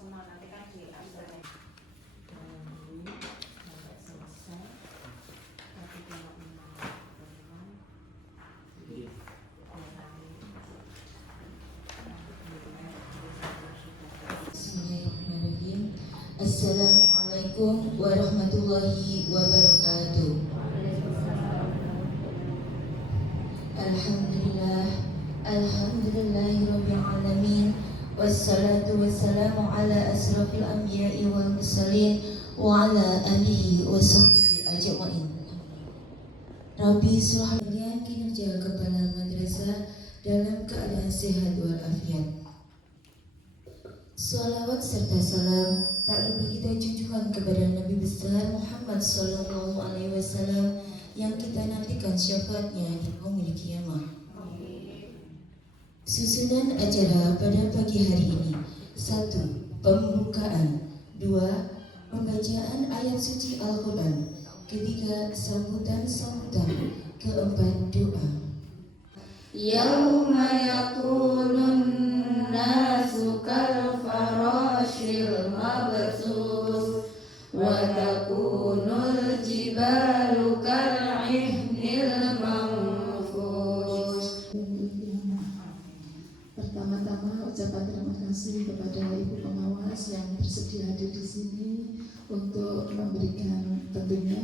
semua nanti kan di sampai selesai. Tapi kalau Bismillahirrahmanirrahim. Assalamualaikum warahmatullahi wabarakatuh. Alhamdulillahirabbil alamin. Wassalatu wassalamu ala asrafil anbiya'i wal mursalin wa ala alihi wa sahbihi ajma'in. Rabbi shrah li kinerja kepala madrasah dalam keadaan sehat walafiat. Salawat serta salam tak lupa kita junjungan kepada Nabi besar Muhammad Sallallahu Alaihi Wasallam yang kita nantikan syafaatnya di yaumil kiamah. Susunan acara pada pagi hari ini: 1. Pembukaan. 2. Pembacaan ayat suci Al-Quran. 3. Sambutan. 4. Doa. Yauma yakunun nasu kal farashil mabsus wa takunul jibalu kal ihnil manfush. Pertama-tama ucapan terima kasih kepada Ibu Pengawas yang bersedia hadir di sini untuk memberikan tentunya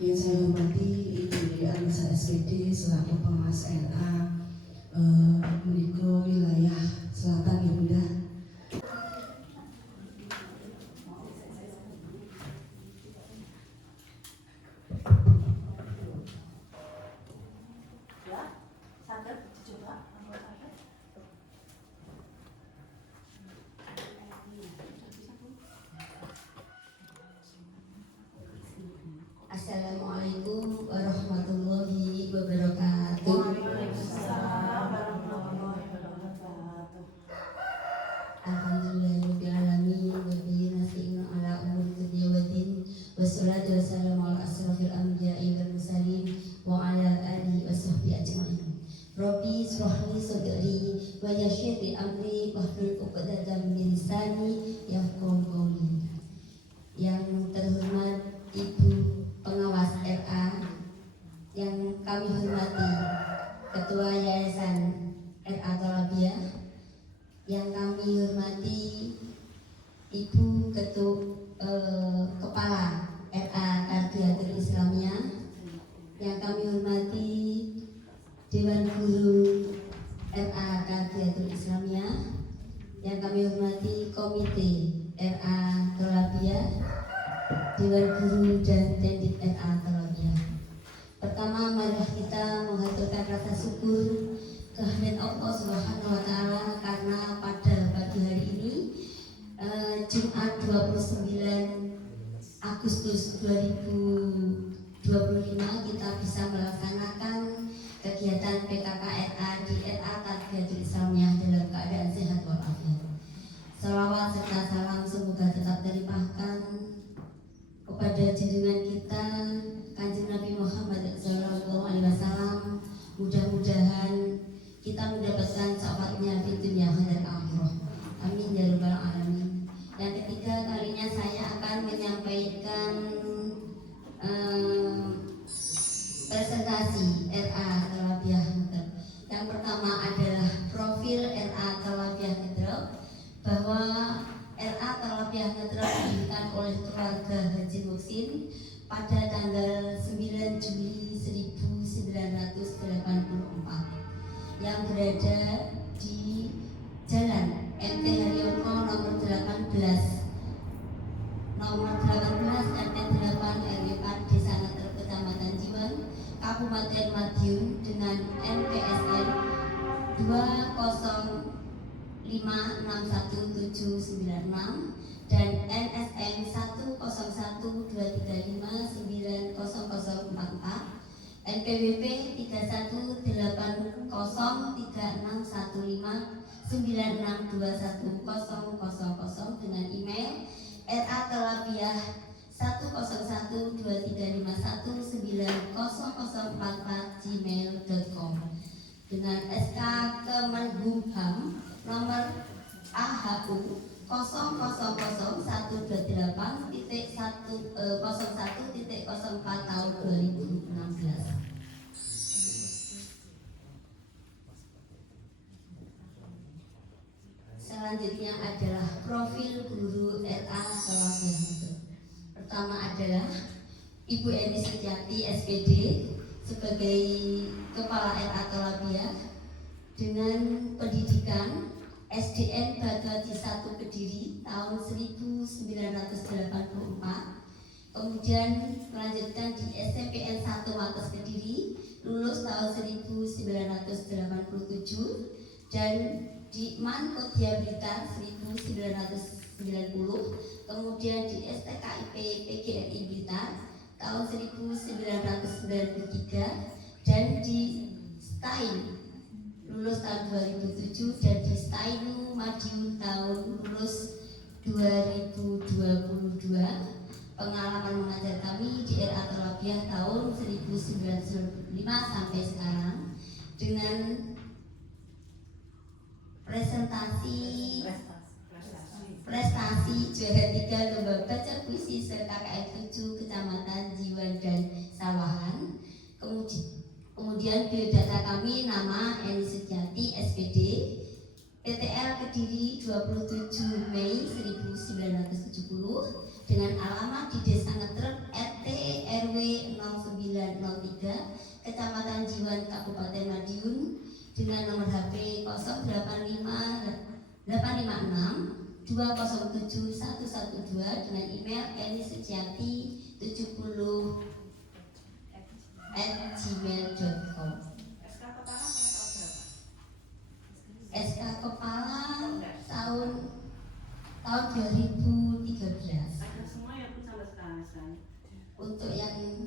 yang saya hormati Ibu Anissa SPD selaku pengawas RA Mikro Wilayah Selatan ya Bunda. Assalamualaikum warahmatullahi wabarakatuh. Alhamdulillahirabbil alamin wa bihi nasta'inu ala umuri dunya waddin. Wassalatu wassalamu ala asrafil anbiya'i wal mursalin wa ala alihi washabbihi ajma'in. Rabbi shrah li sadri wa yassir li amri wahlul 'uqdatam min lisani yafqahu qawli. Yang terhormat Ibu Pengawas RA, yang kami hormati Ketua Yayasan RA Tolabiyah, yang kami hormati Ibu Kepala RA Tarbiyatul Islamiyah, yang kami hormati Dewan Guru RA Tarbiyatul Islamiyah, yang kami hormati Komite RA Tolabiyah, Dewan Guru dan Tendit RA Tolabiyah. Pertama, mari kita menghaturkan rasa syukur kehadiran Allah Subhanahu wa taala karena pada pagi hari ini Jumat 29 Agustus 2025 kita bisa melaksanakan kegiatan PKK-RA di RA Tarbiyatul Islamiyah dalam keadaan sehat walafiat. Salawat serta salam semoga tetap terlimpahkan kepada junjungan kita Kanjeng Nabi Muhammad Sallallahu Alaihi Wasallam. Mudah-mudahan kita mendapatkan syafaatnya di dunia dan akhirah. Amin ya rabbal alamin. Yang ketiga kalinya saya akan menyampaikan presentasi RA Tolabiyah. Yang pertama adalah profil RA Tolabiyah Ngedrop, bahwa RA Tolabiyah Ngedrop didirikan oleh keluarga Haji Muhsin pada tanggal 9 Juli 1984 yang berada di Jalan MT Haryono nomor 18 RT 8 RW 4 Desa Ngetrep Kecamatan Jiwan Kabupaten Madiun dengan NPSN 205617796 dan NSM 10123590044, NPWP 31813615962100 dengan email ratolabiyah1012351900044@gmail.com. dengan SK Kemenkumham nomor AHU 00.128.01.04 tahun 2016. Selanjutnya adalah profil guru RA Telabiah. Pertama adalah Ibu Eni Setiati SPD sebagai Kepala RA Telabiah dengan pendidikan SDN Bagaji 1 Kediri tahun 1984, kemudian melanjutkan di SMPN 1 Wates Kediri lulus tahun 1987 dan di MAN Kodia Blitar 1990, kemudian di STKIP PGRI Blitar tahun 1993 dan di STAIN lulus tahun 2007 dan di STAINU Madiun tahun lulus 2022. Pengalaman mengajar kami di RA Telabiah tahun 1995 sampai sekarang dengan prestasi juara 3 lomba baca puisi serta KKN 7 Kecamatan Jiwan dan Sawahan. Kemudian biodata kami nama Eni Setiati SPD, PTL Kediri 27 Mei 1970 dengan alamat di Desa Ngetrek RT RW 0903 Kecamatan Jiwan Kabupaten Madiun dengan nomor HP 0856 207 112 dengan email enisetiati70@gmail.com. SK Kepala tahun 2013. Ada semua yang pun sampai sekarang. Untuk yang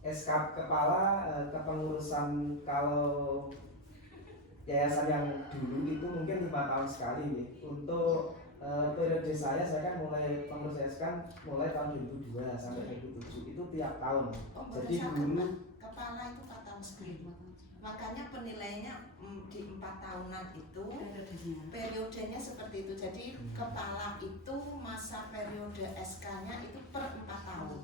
SK Kepala kepengurusan kalau yayasan yang dulu itu mungkin 5 tahun sekali nih. Untuk periode saya kan mulai pengurus yayasan mulai tahun 2002 sampai 2007 itu tiap tahun. Jadi dulu kepala itu 4 tahun sekali. Makanya penilaiannya di 4 tahunan itu periodenya seperti itu. Jadi kepala itu masa periode SK-nya itu per 4 tahun.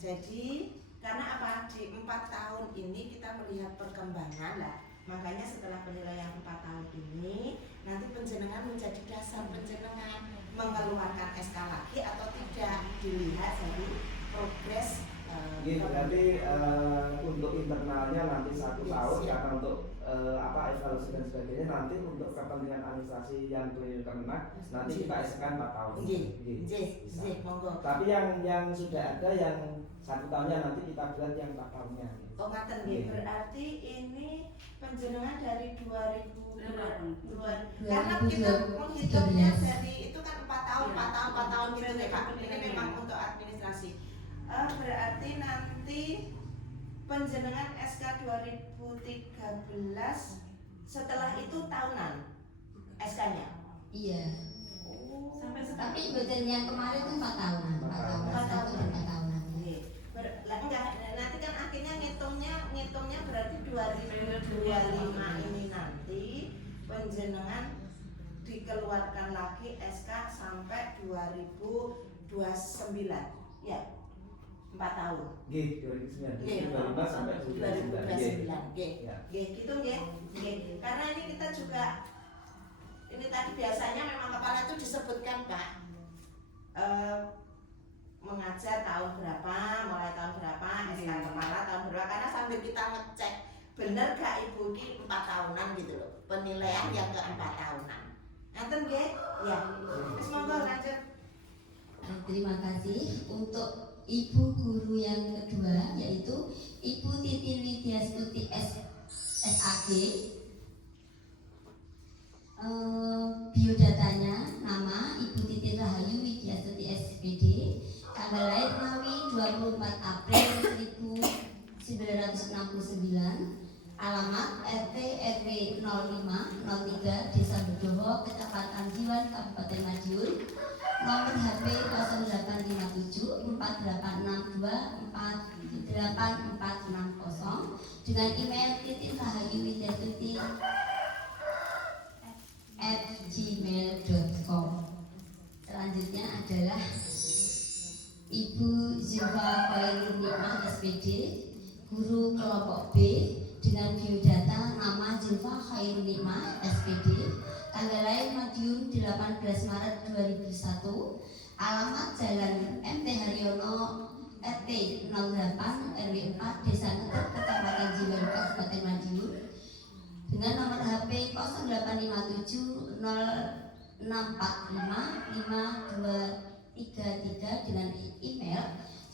Jadi karena apa? Di 4 tahun ini kita melihat perkembangan lah. Makanya setelah penilaian 4 tahun ini nanti penjenengan menjadi dasar penjenengan mengeluarkan SK lagi atau tidak, dilihat dari progres. Berarti untuk internalnya nanti 1 tahun karena untuk evaluasi dan sebagainya, nanti untuk kepentingan administrasi yang beliau Kemenak nanti kita SK-kan 4 tahun. Monggo. Tapi yang sudah ada yang 1 tahunnya nanti kita buat yang 4 tahunnya. Oh ngaten nggih, berarti ini penjenengan dari 2002 karena kita menghitungnya dari itu kan 4 tahun gitu deh Pak. Ini memang untuk administrasi. Berarti nanti penjenengan SK 2013 setelah itu tahunan SK-nya. iya. Oh. Tapi betul yang kemarin itu 4 tahunan, 4 tahunan. Enggak, nanti kan akhirnya ngitungnya berarti 2025 ini nanti penjenengan dikeluarkan lagi SK sampai 2029 ya 4 tahun. Nggih, 2009 sampai 2029. Nggih, gitu nggih. Karena ini kita juga ini tadi biasanya memang kepala itu disebutkan Pak. Mengajar tahun berapa, mulai tahun berapa, SK kepala tahun berapa, karena sambil kita ngecek bener gak Ibu ini 4 tahunan gitu loh, penilaian yang ke 4 tahunan. Ngaten nggih? Ya. Wis monggo lanjut. Terima kasih untuk Ibu guru yang kedua yaitu Ibu Titin Widyastuti SAG. Biodatanya nama Ibu Titin Rahayu Widyastuti SPD, tanggal lahir Ngawi 24 April 1969, alamat RT RW 0503 Desa Bedowo, Kecamatan Jiwan, Kabupaten Madiun, nomor HP 0857 486 8460 dengan email titinrahayuwidyatuti@gmail.com. Selanjutnya adalah Ibu Zulfa Khairul Nikmah SPD, guru kelompok B dengan biodata nama Zulfa Khairul Nikmah SPD, tanggal lahir Madiun 18 Maret 2001, alamat Jalan MT Haryono RT 08 RW 4 Desa Ngeter Kecamatan Jiwan Kabupaten Madiun dengan nomor HP 0857 0645 5233 dengan email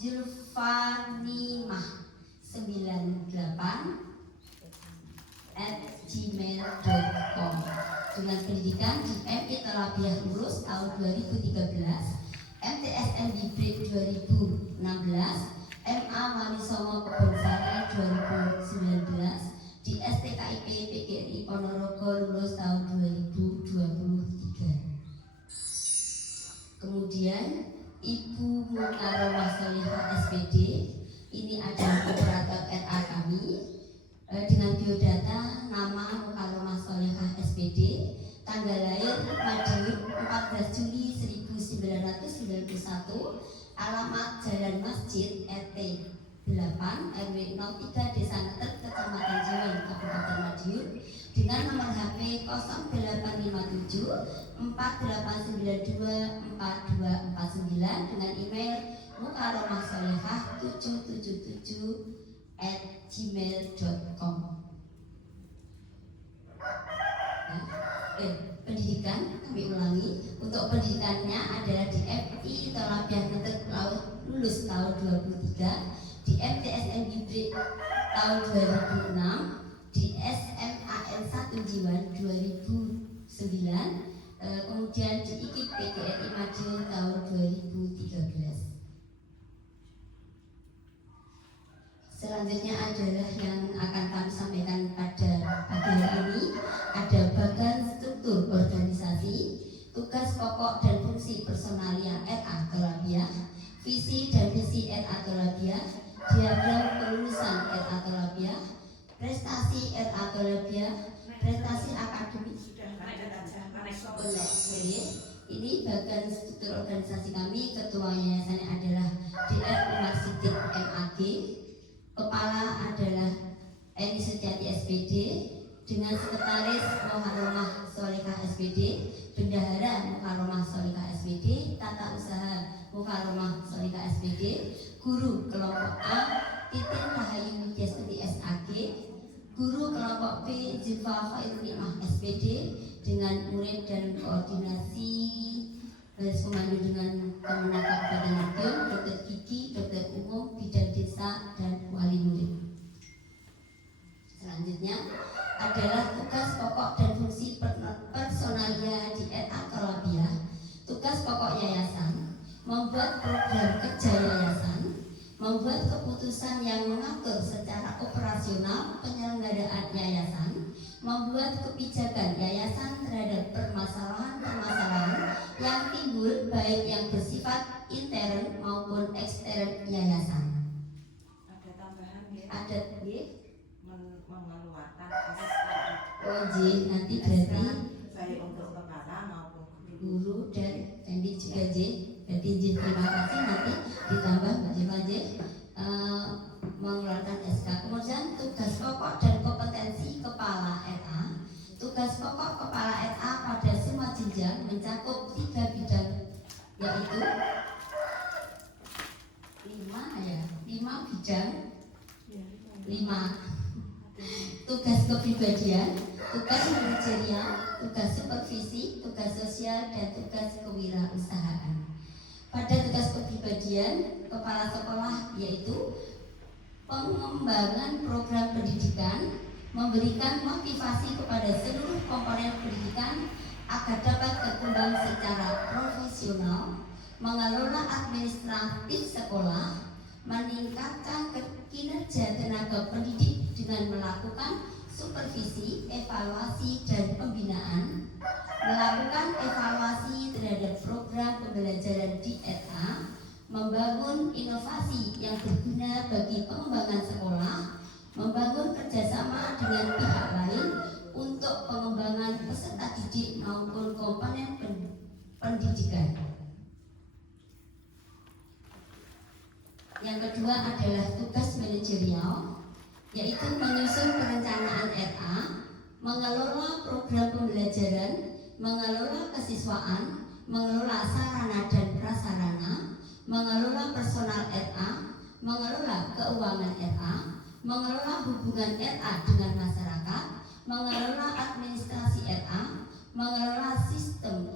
zulfanimah98@gmail.com. dengan pendidikan di MI Telabiah Lurus tahun 2013, MTSN Hybrid 2016, MA Manisomo Kebonsari 2019, di STKIP PGRI Ponorogo lulus tahun 2023. Kemudian Ibu Mukaromah Solihah SPD, ini adalah operator RA kami dengan biodata nama Mukaromah Solihah SPD, tanggal lahir Madiun 14 Juli 1991, alamat Jalan Masjid RT 8 RW 03 Desa Ngeter Kecamatan Jiwan Kabupaten Madiun dengan nomor HP 0857 4892 4249 dengan email mukaromahsolihah777@gmail.com. Pendidikan kami ulangi, untuk pendidikannya adalah di MI Telabiah Ngeter lulus tahun 2003, di MTSN Hybrid tahun 2006, di SMAN 1 Jiwan 2009, kemudian di IKIP PGRI Madiun tahun 2013. Selanjutnya adalah yang akan kami sampaikan pada pagi hari ini, ada bagan struktur organisasi, tugas pokok dan fungsi personalia RA Telabiah, visi dan misi RA Telabiah, diagram kelulusan RA Telabiah, prestasi RA Telabiah, prestasi akademik. Ini bagian struktur organisasi kami. Ketua yayasannya adalah DR Umar Siddiq MAG, kepala adalah Eni Setiati SPD, dengan sekretaris Mukaromah Solihah SPD, bendahara Mukaromah Solihah SPD, tata usaha Mukaromah Solihah SPD, guru kelompok A Titin Rahayu Widyatuti SAG, guru kelompok B Zulfa Khairul Nikmah SPD, dengan murid dan koordinasi garis komando dengan Kemenak Kabupaten Madiun, Dr. Gigi, Dr. Umum, Bidang Desa, dan Wali Murid. Selanjutnya adalah tugas pokok dan fungsi personalia di RA Telabiah. Tugas pokok yayasan, membuat program kerja yayasan, membuat keputusan yang mengatur secara operasional penyelenggaraan yayasan, membuat kebijakan yayasan terhadap permasalahan-permasalahan yang timbul baik yang bersifat intern maupun ekstern yayasan. Ada tambahan ya? Ada mengeluarkan nanti berarti baik untuk kepala maupun guru dan ini juga J. Berarti J, terima kasih, nanti ditambah mengeluarkan SK. Kemudian tugas pokok dan kompetensi kepala RA. Tugas pokok kepala RA pada semua jenjang mencakup 3 bidang, yaitu 5 bidang, 5 tugas kepribadian, tugas manajerial, tugas supervisi, tugas sosial, dan tugas kewirausahaan. Pada tugas kepribadian kepala sekolah yaitu pengembangan program pendidikan, memberikan motivasi kepada seluruh komponen pendidikan agar dapat berkembang secara profesional, mengelola administratif sekolah, meningkatkan kinerja tenaga pendidik dengan melakukan supervisi, evaluasi, dan pembinaan, melakukan evaluasi terhadap program pembelajaran di RA, membangun inovasi yang berguna bagi pengembangan sekolah, membangun kerjasama dengan pihak lain untuk pengembangan peserta didik maupun komponen pendidikan. Yang kedua adalah tugas manajerial, yaitu menyusun perencanaan RA, mengelola program pembelajaran, mengelola kesiswaan, mengelola sarana dan prasarana, mengelola personal RA, mengelola keuangan RA, mengelola hubungan RA dengan masyarakat, mengelola administrasi RA, mengelola sistem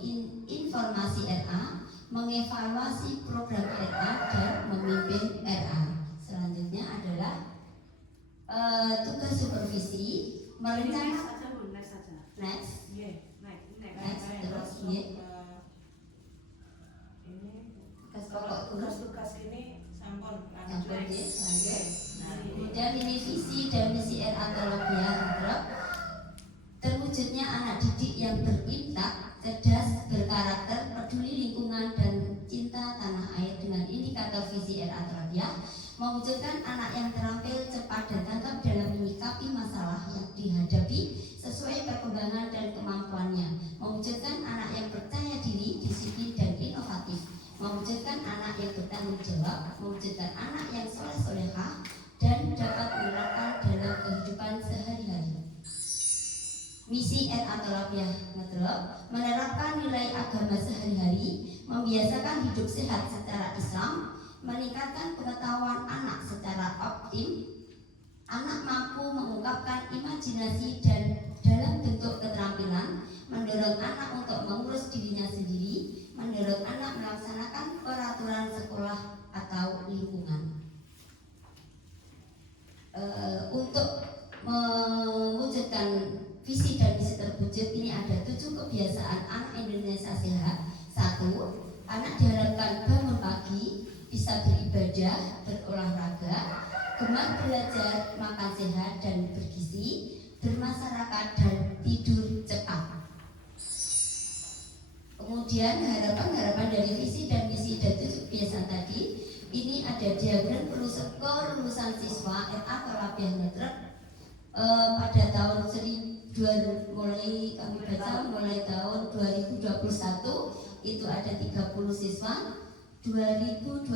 informasi RA, mengevaluasi program RA, dan memimpin RA. Selanjutnya adalah tugas supervisi, merencanakan next terus tugas ini sampun kemudian ini visi dan misi RA Tolobiah, terwujudnya anak didik yang berintak, cerdas, berkarakter, peduli lingkungan dan cinta tanah air dengan indikator visi RA Tolobiah, mewujudkan anak yang terampil, cepat dan tanggap dalam menyikapi masalah yang dihadapi sesuai perkembangan dan kemampuannya, mewujudkan anak yang percaya diri, disiplin dan inovatif, mewujudkan anak yang bertanggung jawab, mewujudkan anak yang soleh-solehah dan dapat menerapkan dalam kehidupan sehari-hari. Misi RA Tolobiah Medrop, menerapkan nilai agama sehari-hari, membiasakan hidup sehat secara Islam, meningkatkan pengetahuan anak secara optim, anak mampu mengungkapkan imajinasi dan dalam bentuk keterampilan, mendorong anak untuk mengurus dirinya sendiri, mendorong anak melaksanakan peraturan sekolah atau lingkungan. Untuk mewujudkan visi dan misi terwujud ini ada 7 kebiasaan anak Indonesia sehat. 1. Anak diharapkan bangun pagi, bisa beribadah, berolahraga, gemar belajar, makan sehat dan bergizi, bermasyarakat dan tidur cepat. Kemudian harapan dari visi dan misi dan 7 kebiasaan tadi, ini ada diagram kelulusan siswa RA Tolobiah Medrop pada tahun mulai tahun 2021 itu ada 30 siswa, 2022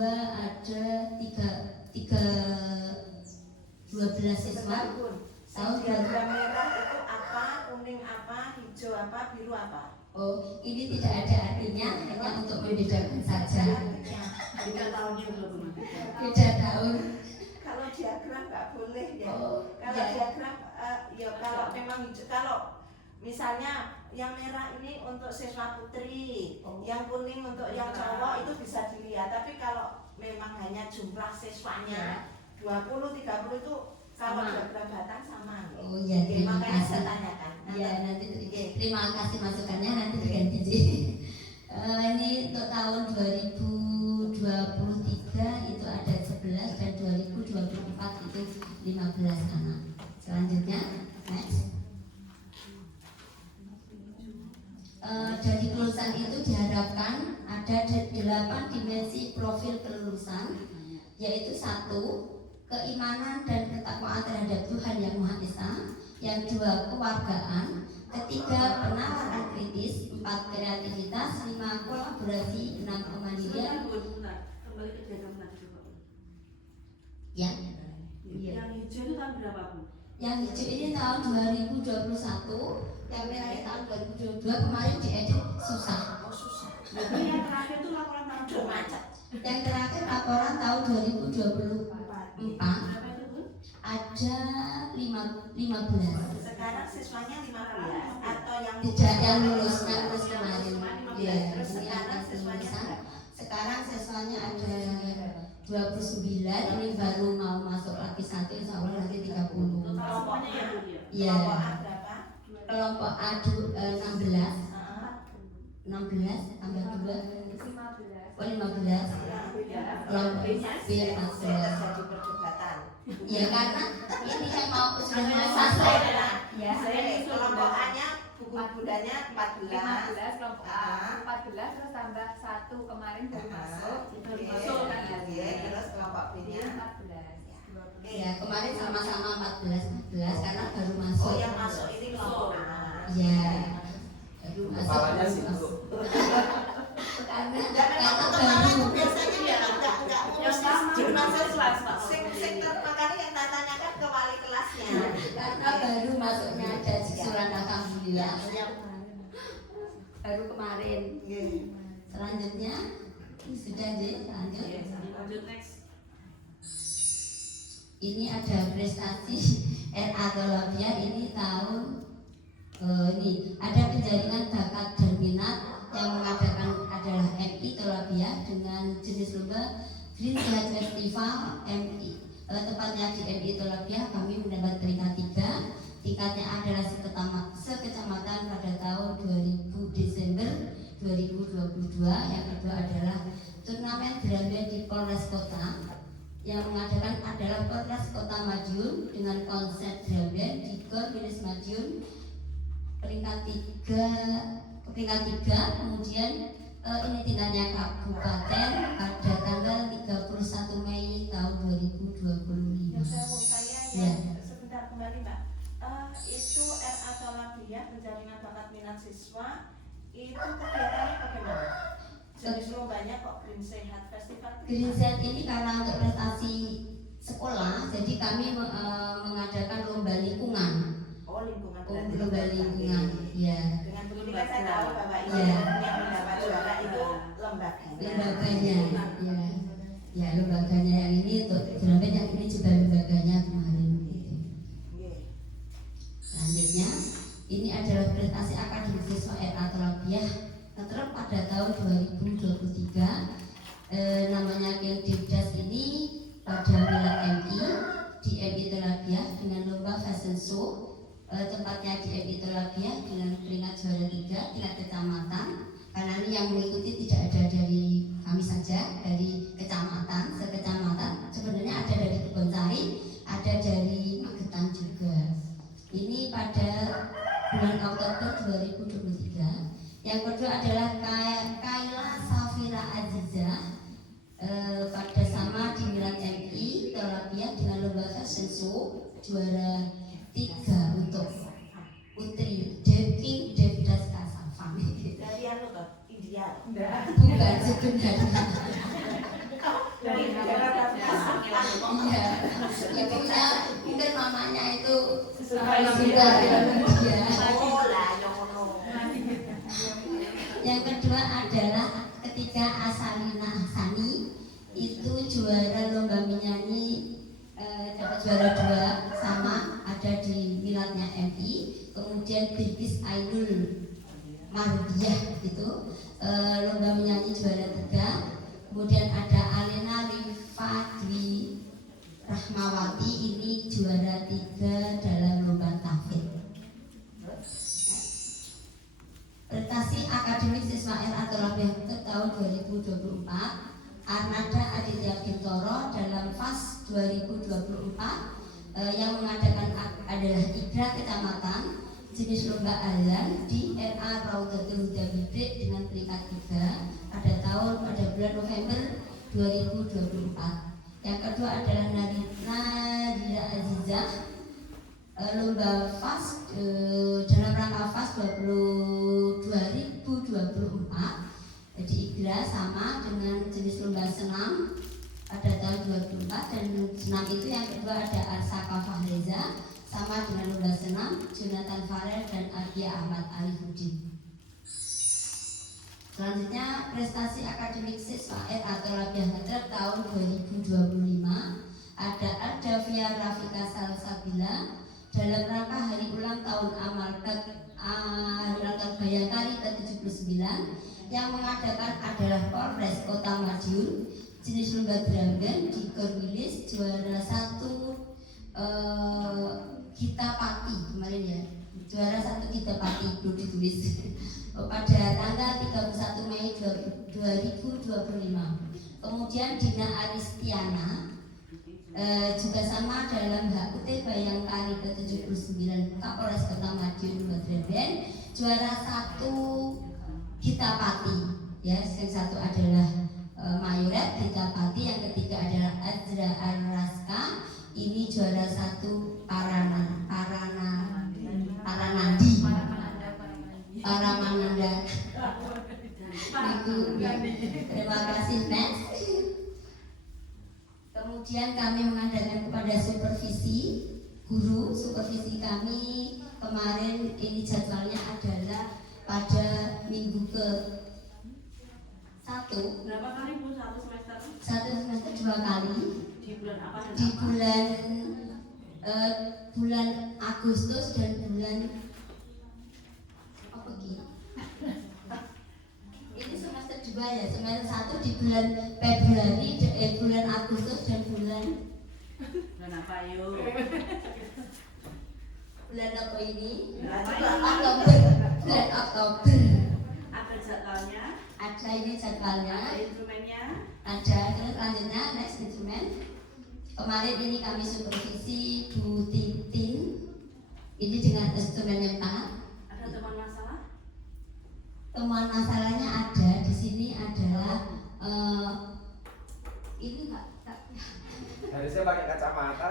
ada 12 siswa. Tahun diagram merah itu apa, kuning apa, hijau apa, biru apa? Oh, ini tidak ada artinya, hanya untuk membedakan saja. Beda tahun. Kalau diagram nggak boleh ya. Kalau ya. diagram ya kalau memang hijau, kalau misalnya yang merah ini untuk siswa putri, yang kuning untuk yang cowok itu bisa dilihat. Tapi kalau memang hanya jumlah siswanya 20, 30 itu kalau diagram batang sama. Oh iya, terima makanya kasih. saya tanyakan. Ya, nanti terima kasih masukannya, nanti diganti. Ini untuk tahun 2023 itu ada 11 dan 2024 itu 15 anak. Selanjutnya, next. Dari kelulusan itu diharapkan ada 8 dimensi profil kelulusan, yaitu 1. Keimanan dan ketakwaan terhadap Tuhan Yang Maha Esa. Yang 2, kewargaan. 3, penalaran kritis. 4, kreativitas. 5, kolaborasi. 6, kemandirian. Kembali ke diagram tadi coba. Ya. Yang hijau itu tahun berapa, Bu? Yang hijau ini tahun 2021, yang merah ini tahun 2022. Kemarin diedit susah. Jadi yang terakhir itu laporan tahun berapa? Yang terakhir laporan tahun 2024 Berapa itu, Bu? ada 15. Sekarang siswanya 15 atau yang Tidak, yang lulus kemarin. Ya, Terus ini sekarang angka siswanya kelulusan. berapa? Sekarang siswanya ada 29, ini baru mau masuk lagi 1, insya Allah nanti 30. Total semuanya ya, Bu, ya? Iya. Kelompok A berapa? Kelompok A 16 tambah 2 oh 15. Kelompok B 14. Terjadi perdebatan. Ya karena ini yang sudah mau Saya selesai. Ya. kelompok A-nya buku bundanya 14. 15 kelompok Ah. 14 terus tambah 1 kemarin baru masuk itu Oke, masuk kan oke, terus kelompok B-nya 14 ya. Ya, kemarin sama-sama 14 karena baru masuk. oh yang masuk ini kelompok A. Ya, baru masuk. Kepalanya sih Bu. Karena Jangan baru. itu biasanya enggak Yang sama, masuk kelas, Pak. sing makanya yang tanyakan ke wali kelasnya. Karena baru masuknya ada susulan alhamdulillah. Baru kemarin. Selanjutnya ini sudah deh, lanjut. Lanjut next. Ini ada prestasi RA Tolabia ini tahun ini ada penjaringan bakat dan minat yang mengadakan adalah MI Tolabia dengan jenis lomba Green Sehat Festival MI. Tepatnya di MI Tolabia kami mendapat peringkat 3. Tingkatnya adalah sekecamatan pada tahun 2000 Desember 2022. Yang kedua adalah turnamen drum band di Polres Kota. Yang mengadakan adalah Polres Kota Madiun dengan konsep drum band di Gor Milis Madiun peringkat 3. Kemudian ini tingkatnya kabupaten pada tanggal 31 Mei tahun 2025. Saya Ya. sebentar kembali Mbak. Itu RA Tolabia penjaringan bakat minat siswa itu kegiatannya bagaimana? Jenis lombanya kok Green Sehat Festival? Green Set ini karena untuk prestasi sekolah, jadi kami mengadakan lomba lingkungan. Oh lingkungan. Lomba lingkungan, ya. Dengan begini kan saya tahu Bapak Ibu Ya. yang mendapat juara itu lembaganya. Lembaganya, ya. Ya, lembaganya yang ini untuk drum band, yang ini juga lembaganya kemarin. Gitu. Nggih. Selanjutnya, ini adalah prestasi akademik siswa RA Tolabia terlebih pada tahun 2023. Namanya Kildibdas ini pada wilayah MI di MI Tolabia dengan lomba fashion show. Tempatnya di MI Tolabia dengan peringkat juara 3 tingkat kecamatan. Karena ini yang mengikuti tidak ada dari kami saja, dari kecamatan, sekecamatan. Sebenarnya ada dari Kebonsari, ada dari Magetan juga. Ini pada bulan Oktober 2023. Yang kedua adalah Kaila Safira Aziza pada sama di Milan MI Tolabia dengan lomba fashion show juara 3 untuk Putri Devi Devdas Kasafan. Dari anu toh, India. Bukan sebenarnya. Dari negara Iya, ibunya mungkin mamanya itu Suka suka dengan dia. Oh lah, yang ngono. Yang kedua adalah ketika Asalina Ahsani itu juara lomba menyanyi dapat juara 2 sama ada di miladnya MI. Kemudian Bilqis Ainul Mardiah itu lomba menyanyi juara 3. Kemudian ada Alena Rifadwi Rahmawati ini juara 3 dalam lomba tahfidz. Prestasi akademik siswa RA Tolabia tahun 2024, Arnada Aditya Bintoro dalam FAS 2024 yang mengadakan adalah IGRA Kecamatan jenis lomba azan di RA Raudatul Huda Bidik dengan peringkat 3 pada bulan November 2024. Yang kedua adalah Nadira Azizah lomba FAS dalam rangka FAS 2024 jadi IGRA sama dengan jenis lomba senam pada tahun 2024 dan senam itu yang kedua ada Arsaka Fahreza sama dengan lomba senam Jonathan Farel dan Ardia Ahmad Alihudin. Selanjutnya prestasi akademik siswa RA Tolabia Hadrah tahun 2025 ada Aldavia Rafika Salsabila dalam rangka hari ulang tahun Bayangkari ke-79 yang mengadakan adalah Polres Kota Madiun jenis lomba drum band di Gor Wilis juara 1 Gita Pati kemarin ya juara 1 Gita Pati perlu ditulis pada tanggal 31 Mei 2025. Kemudian Dina Aristiana juga sama dalam HUT Bayangkari ke-79 Kapolres Kota Madiun Badreben, juara 1 Gita Pati, ya, yang satu adalah Mayoret Gita Pati, yang ketiga adalah Azra Araska, ini juara 1 Paramananda. Terima kasih, next. Kemudian kami mengadakan kepada supervisi guru. Supervisi kami kemarin ini jadwalnya adalah pada minggu ke-1. Berapa kali Bu satu semester? Satu semester 2 kali. Di bulan apa dan Di apa? bulan Agustus dan bulan apa ini? Ini semester 2 ya, semester 1 di bulan Februari, bulan Agustus dan bulan apa yuk? bulan apa ini? Bulan Oktober. Bulan Oktober. Ada jadwalnya, Ada ini jadwalnya. ada instrumennya. Ada. Terus lanjutnya next instrument. Kemarin ini kami supervisi Bu Titin. Ini dengan instrumen yang tangan. Ada teman masalah? Temuan masalahnya ada di sini adalah ini Pak. Harusnya pakai kacamata.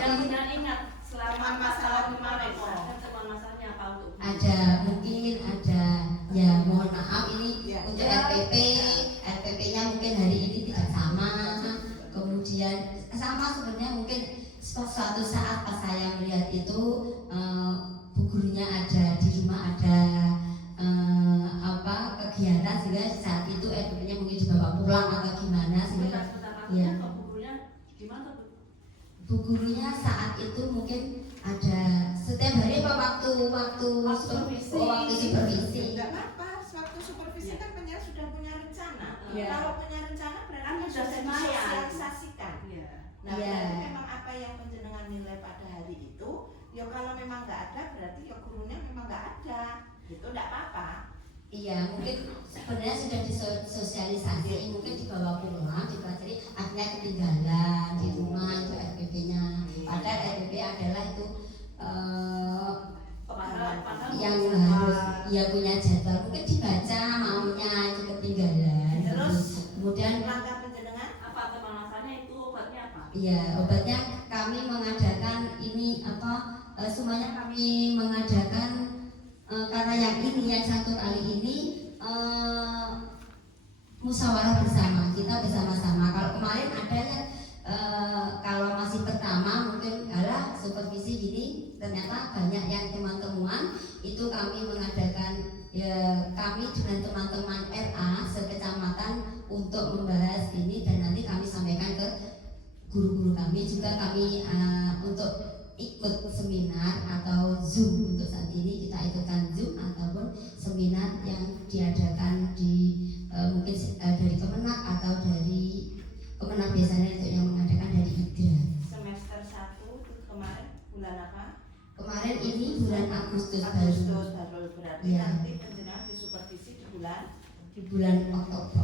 Yang benar ingat selama Teman masalah kemarin, ada teman masalahnya apa untuk? Ada, mungkin ada, ya mohon maaf ini Ya. untuk RPP-nya mungkin hari ini tidak sama. Kemudian sama sebenarnya mungkin suatu saat pas saya melihat itu bu gurunya ada di rumah, ada kegiatan sehingga saat itu RPP-nya mungkin dibawa pulang atau gimana sehingga Ya. Bukunya gimana Bu? bu gurunya saat itu mungkin ada setiap hari apa waktu Supervisi. supervisi. Enggak apa-apa, waktu supervisi kan penyiar sudah punya rencana. Iya. Kalau punya rencana berarti Kan sudah sudah sesuai. disosialisasikan. Iya. Nah, Iya. berarti memang apa yang penjenengan nilai pada hari itu, ya kalau memang nggak ada berarti ya gurunya memang nggak ada. Itu enggak apa-apa. Iya, mungkin sebenarnya sudah disosialisasi, mungkin dibawa pulang, dipelajari, akhirnya ketinggalan di rumah itu RPP-nya. Padahal RPP adalah itu Padahal yang bisa- harus ia punya jadwal, mungkin dibaca maunya itu ketinggalan. Terus? Kemudian Langkah penjenengan apa teman masalahnya itu obatnya apa? iya, obatnya kami mengadakan ini semuanya kami mengadakan karena yang satu kali ini musyawarah bersama, kita bersama-sama. Kalau kemarin ada kalau masih pertama mungkin supervisi gini, ternyata banyak yang teman-teman itu kami mengadakan kami dengan teman-teman RA sekecamatan untuk membahas ini dan nanti kami sampaikan ke guru-guru kami juga. Kami untuk ikut seminar atau Zoom, untuk saat ini kita ikutkan Zoom ataupun seminar yang diadakan di mungkin dari Kemenak atau dari Kemenak biasanya untuk yang mengadakan dari IGRA. semester 1 itu kemarin bulan apa? Kemarin ini bulan Agustus Agustus baru berarti Iya. nanti penjenengan disupervisi di bulan Oktober.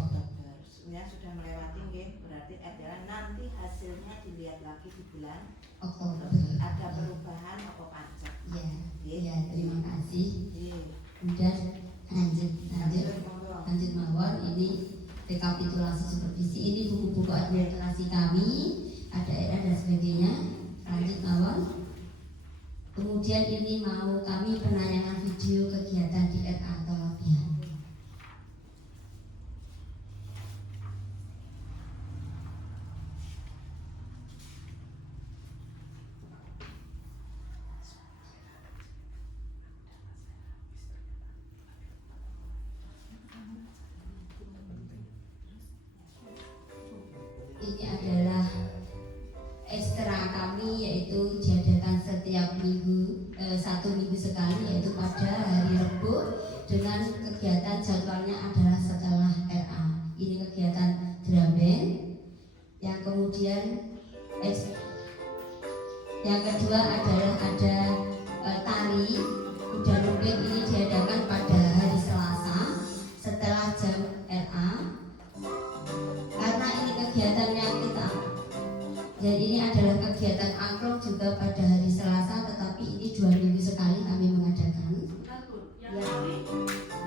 sebenarnya sudah melewati nggih, berarti adalah nanti hasilnya dilihat lagi di bulan Oktober. ada perubahan apa pajak. Ya, terima kasih. Iya. Kemudian lanjut Monggo. mawon, ini rekapitulasi supervisi, ini buku-buku administrasi kami, ada era dan sebagainya. Lanjut mawon. Kemudian ini mau kami penayangan video kegiatan di RA atau latihan. Ini adalah ekstra kami, yaitu diadakan setiap minggu, 1 minggu sekali, yaitu pada hari Rabu, dengan kegiatan jadwalnya adalah setelah RA. Ini kegiatan drum band. Yang kemudian yang kedua adalah ada tari kuda lumping. Ini diadakan pada hari Selasa setelah jam RA. Karena ini kegiatan yang kita. Dan ini adalah kegiatan angklung juga pada hari Selasa, tetapi ini 2 minggu sekali kami mengadakan. Yang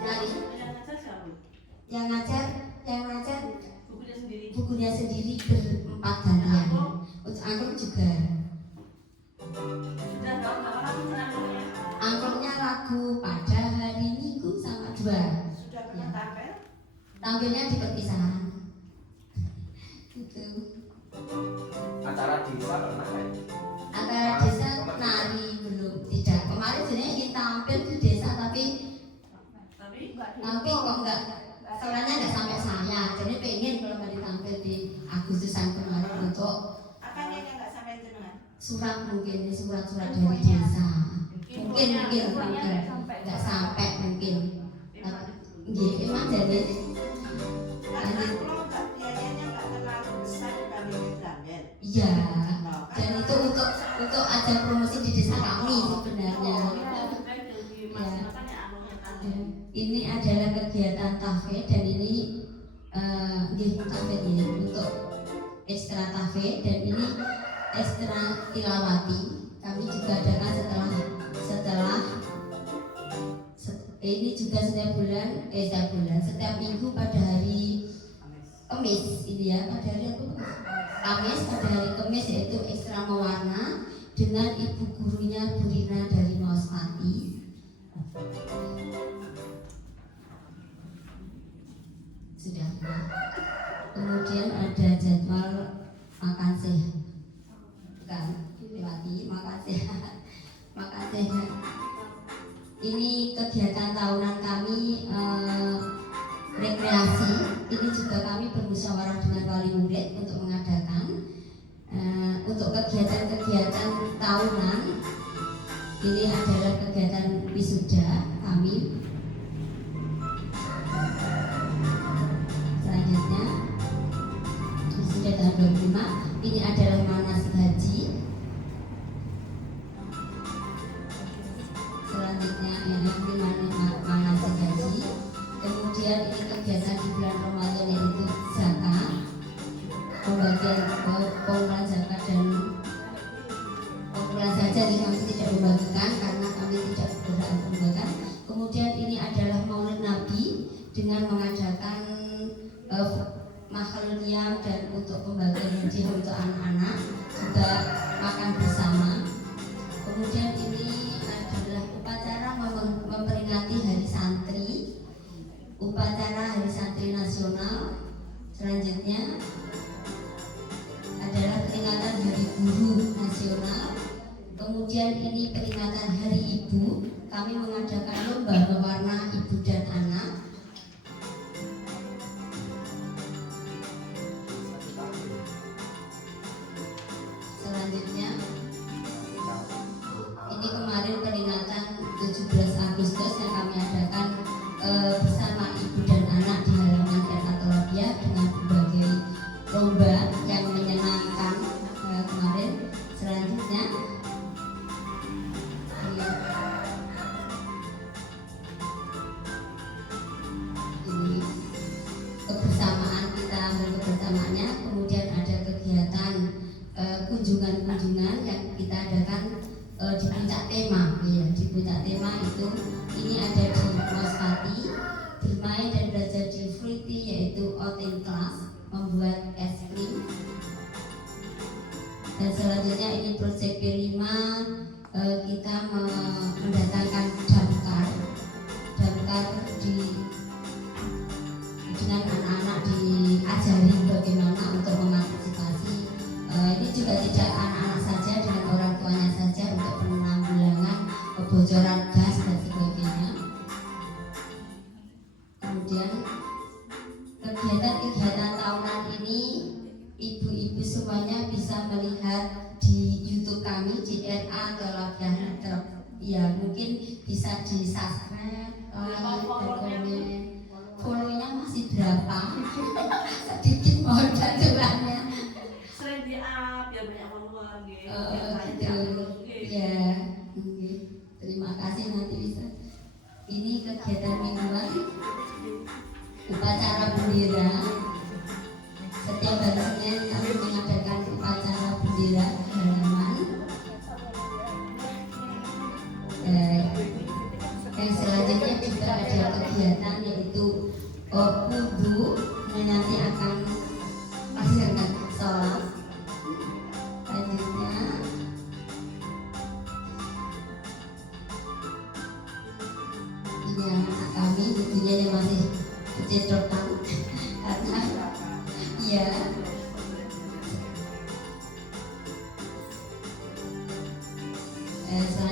Nari. yang ngajar siapa? Yang ngajar Bukunya sendiri. bukunya sendiri berempat gantian. Untuk angklung juga. Dan kalau aku menangkapnya Angklungnya lagu pada hari Minggu sama 2. Sudah pernah tampil? Tampilnya di perpisahan. Gitu. Acara desa pernah kan? Antara desa nari belum, tidak. Kemarin sebenarnya ingin tampil di desa tapi kok enggak, soalnya enggak sampai saya. Jadi pengen kalau mau ditampil di Agustusan kemarin untuk Apanya yang nggak sampai jenengan? surat, mungkin surat-surat dari desa. Mungkin enggak sampai mungkin. Nggih, emang jadi Karena kalau nggak biayanya nggak terlalu besar dibanding Grandel. iya. Dan itu untuk ajang promosi di desa kami sebenarnya. Ini adalah kegiatan tahfidz dan ini tahfidz ini untuk ekstra tahfidz dan ini ekstra tilawati. Kami juga adakan setelah ini juga setiap minggu pada hari Kamis ini ya, pada hari apa? Kamis, pada hari Kamis yaitu ekstra mewarna dengan ibu gurunya Bu Rina dari Maospati. Sudah. Kemudian ada jadwal makan sehat. Bukan, dilewati makan sehat. Makan sehat. Ini kegiatan tahunan kami rekreasi. Ini juga kami bermusyawarah dengan wali murid untuk mengadakan untuk kegiatan-kegiatan tahunan. Ini adalah kegiatan wisuda kami. Selanjutnya wisuda tahun 25. Ini adalah manasik haji. Selanjutnya ini manasik haji. Kemudian ini kegiatan di bulan Ramadan yaitu zakat, pembagian zakat dan pembagian saja ini kami tidak membagikan karena kami tidak berhak membagikan. Kemudian ini adalah Maulid Nabi dengan mengadakan mahliyah dan untuk pembagian hadiah untuk anak-anak juga makan bersama. Kemudian ini adalah upacara memperingati Hari Santri, upacara Hari Santri Nasional. Selanjutnya adalah peringatan Hari Guru Nasional. Kemudian ini peringatan Hari Ibu. Kami mengadakan lomba mewarna ibu dan anak. Selanjutnya ini kemarin peringatan 17 Agustus yang kami adakan bersama ibu dan anak di halaman Ekatolabia dengan berbagai lomba yang menyenangkan kemarin. Selanjutnya ini kebersamaan kita, kebersamaannya. Kemudian ada kegiatan kunjungan-kunjungan yang kita adakan di puncak tema, ya, di puncak tema itu ini ada di Maospati, bermain dan belajar di Fruity yaitu outing class, membuat es krim. Dan selanjutnya ini proyek P5, kita mendatangkan damkar dengan anak-anak diajari bagaimana untuk mengantisipasi. Ini juga tidak anak-anak saja, dengan orang tuanya saja untuk penanggulangan kebocoran gas dan sebagainya. Kemudian kegiatan-kegiatan tahunan ini ibu-ibu semuanya bisa melihat di YouTube kami di RA Tolabia. Ya mungkin bisa di subscribe, like, dan komen. Follow-nya masih berapa? Sedikit mohon bantuannya. sering di up biar banyak follower gitu. Ya, terima kasih nanti bisa. Ini kegiatan mingguan, upacara bendera. Setiap harinya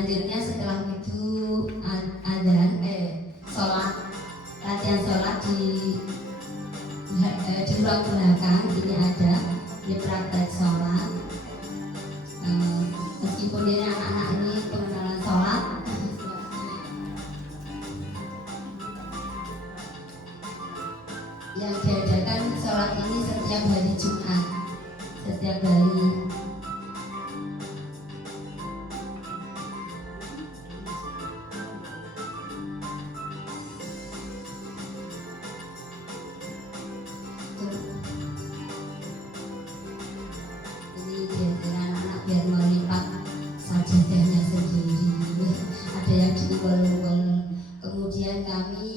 Selanjutnya setelah itu adzan sholat, latihan sholat di ruang belakang ini ada di praktek sholat. Meskipun ini anak-anak ini pengenalan sholat, yang diadakan sholat ini setiap hari Jumat, setiap hari. Ini diajaran anak biar melipat sajadahnya sendiri. Ada yang diunggul-unggul. Kemudian kami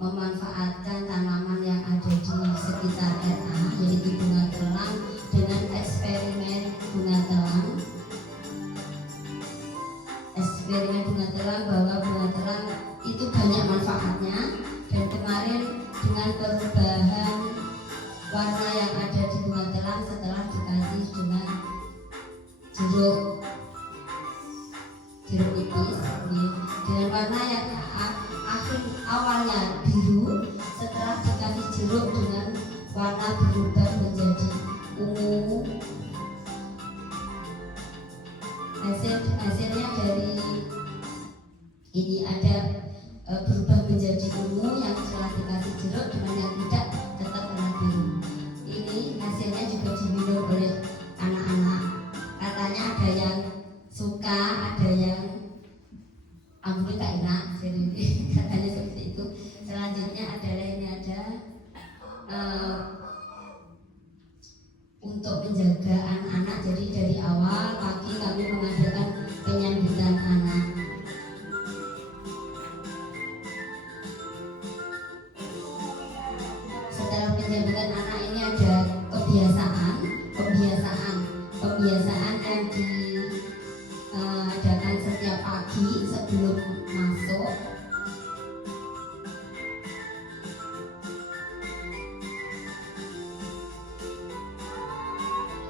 memanfaatkan tanaman yang ada di sekitar RA, yaitu bunga telang, dengan eksperimen bunga telang. Eksperimen bunga telang bahwa bunga telang itu banyak manfaatnya, dan kemarin dengan perubahan warna yang ada di bunga telang setelah dikasih dengan jeruk nipis dengan warna yang awalnya biru, setelah dikasih jeruk dengan warna berubah menjadi ungu. Hasilnya dari ini ada berubah menjadi ungu yang setelah dikasih jeruk, dengan yang tidak tetap warna biru. Ini hasilnya juga diminum oleh anak-anak. Katanya ada yang suka, ada yang ampun tak enak, jadi katanya seperti itu. Selanjutnya adalah ini ada untuk menjaga anak-anak. Jadi dari awal pagi kami mengadakan penyambutan anak. Setelah penyambutan anak ini ada kebiasaan yang diadakan setiap pagi sebelum masuk.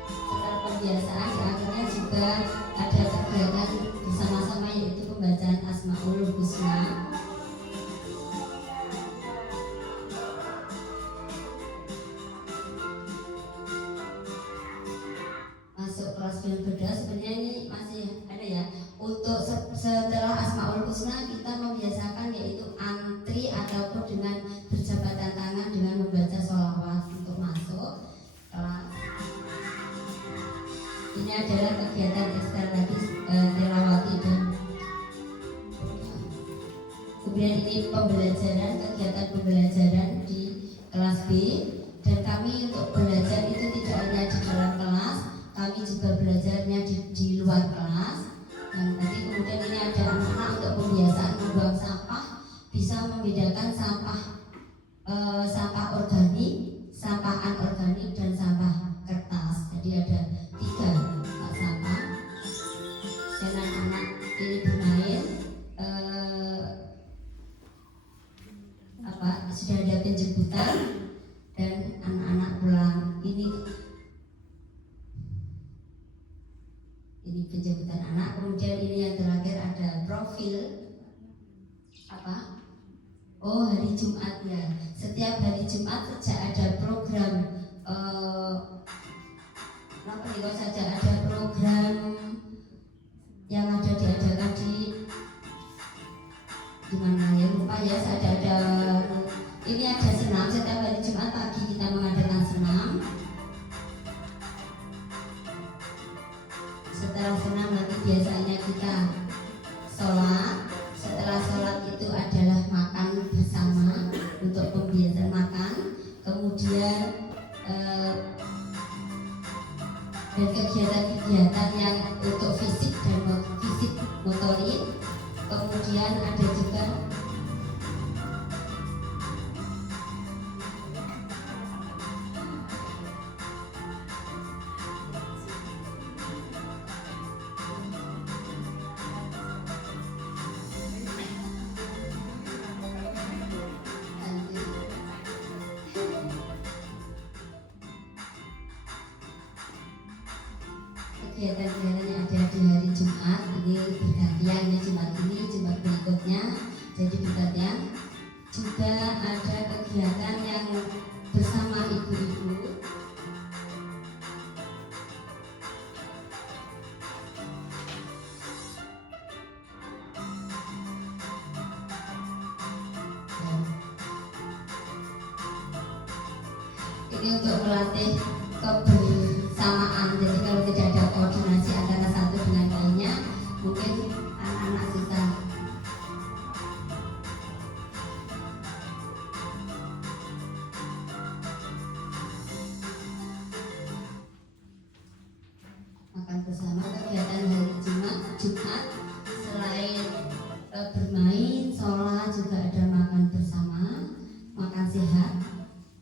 Setelah kebiasaan, akhirnya juga ada kegiatan bersama-sama, yaitu pembacaan Asmaul Husna. Masuk kelas film beda, sebenarnya ini masih ada ya. Untuk setelah Asmaul Husna kita membiasakan yaitu antri ataupun dengan berjabatan tangan dengan membaca sholawat untuk masuk kelas. Ini adalah kegiatan ekstra lagi tilawati, dan kemudian ini kegiatan pembelajaran di kelas B. Dan kami untuk belajar itu tidak hanya di dalam kelas, kami juga belajarnya di luar kelas. Dan tadi kemudian ini ada anak-anak untuk pembiasaan membuang sampah, bisa membedakan sampah organik, sampah anorganik, dan sampah kertas. Jadi ada 3 sampah. Dan anak-anak ini bermain, sudah ada penjemputan dan anak-anak pulang. Ini penjemputan anak. Kemudian ini yang terakhir ada profil hari Jumat ya. Setiap hari Jumat saja ada program ada program yang ada diadakan di mana ya, lupa ya. Ini ada senam. Setiap hari Jumat pagi kita mengadakan senam. Setelah senam nanti biasanya kita sholat. Setelah sholat itu adalah makan bersama untuk pembiasaan makan. Kemudian dan kegiatan-kegiatan yang untuk fisik dan motorik. Kemudian ada juga kegiatan-kegiatan yang ada di hari Jumat. ini bergantian ya, Jumat ini, Jumat berikutnya. Jadi bergantian. Juga ada kegiatan yang bersama ibu-ibu. Ini untuk melatih kebersamaan. Jadi kalau tidak ada koordinasi antara satu dengan lainnya, mungkin anak-anak susah. Makan bersama, kegiatan hari Jumat selain bermain, sholat, juga ada makan bersama, makan sehat.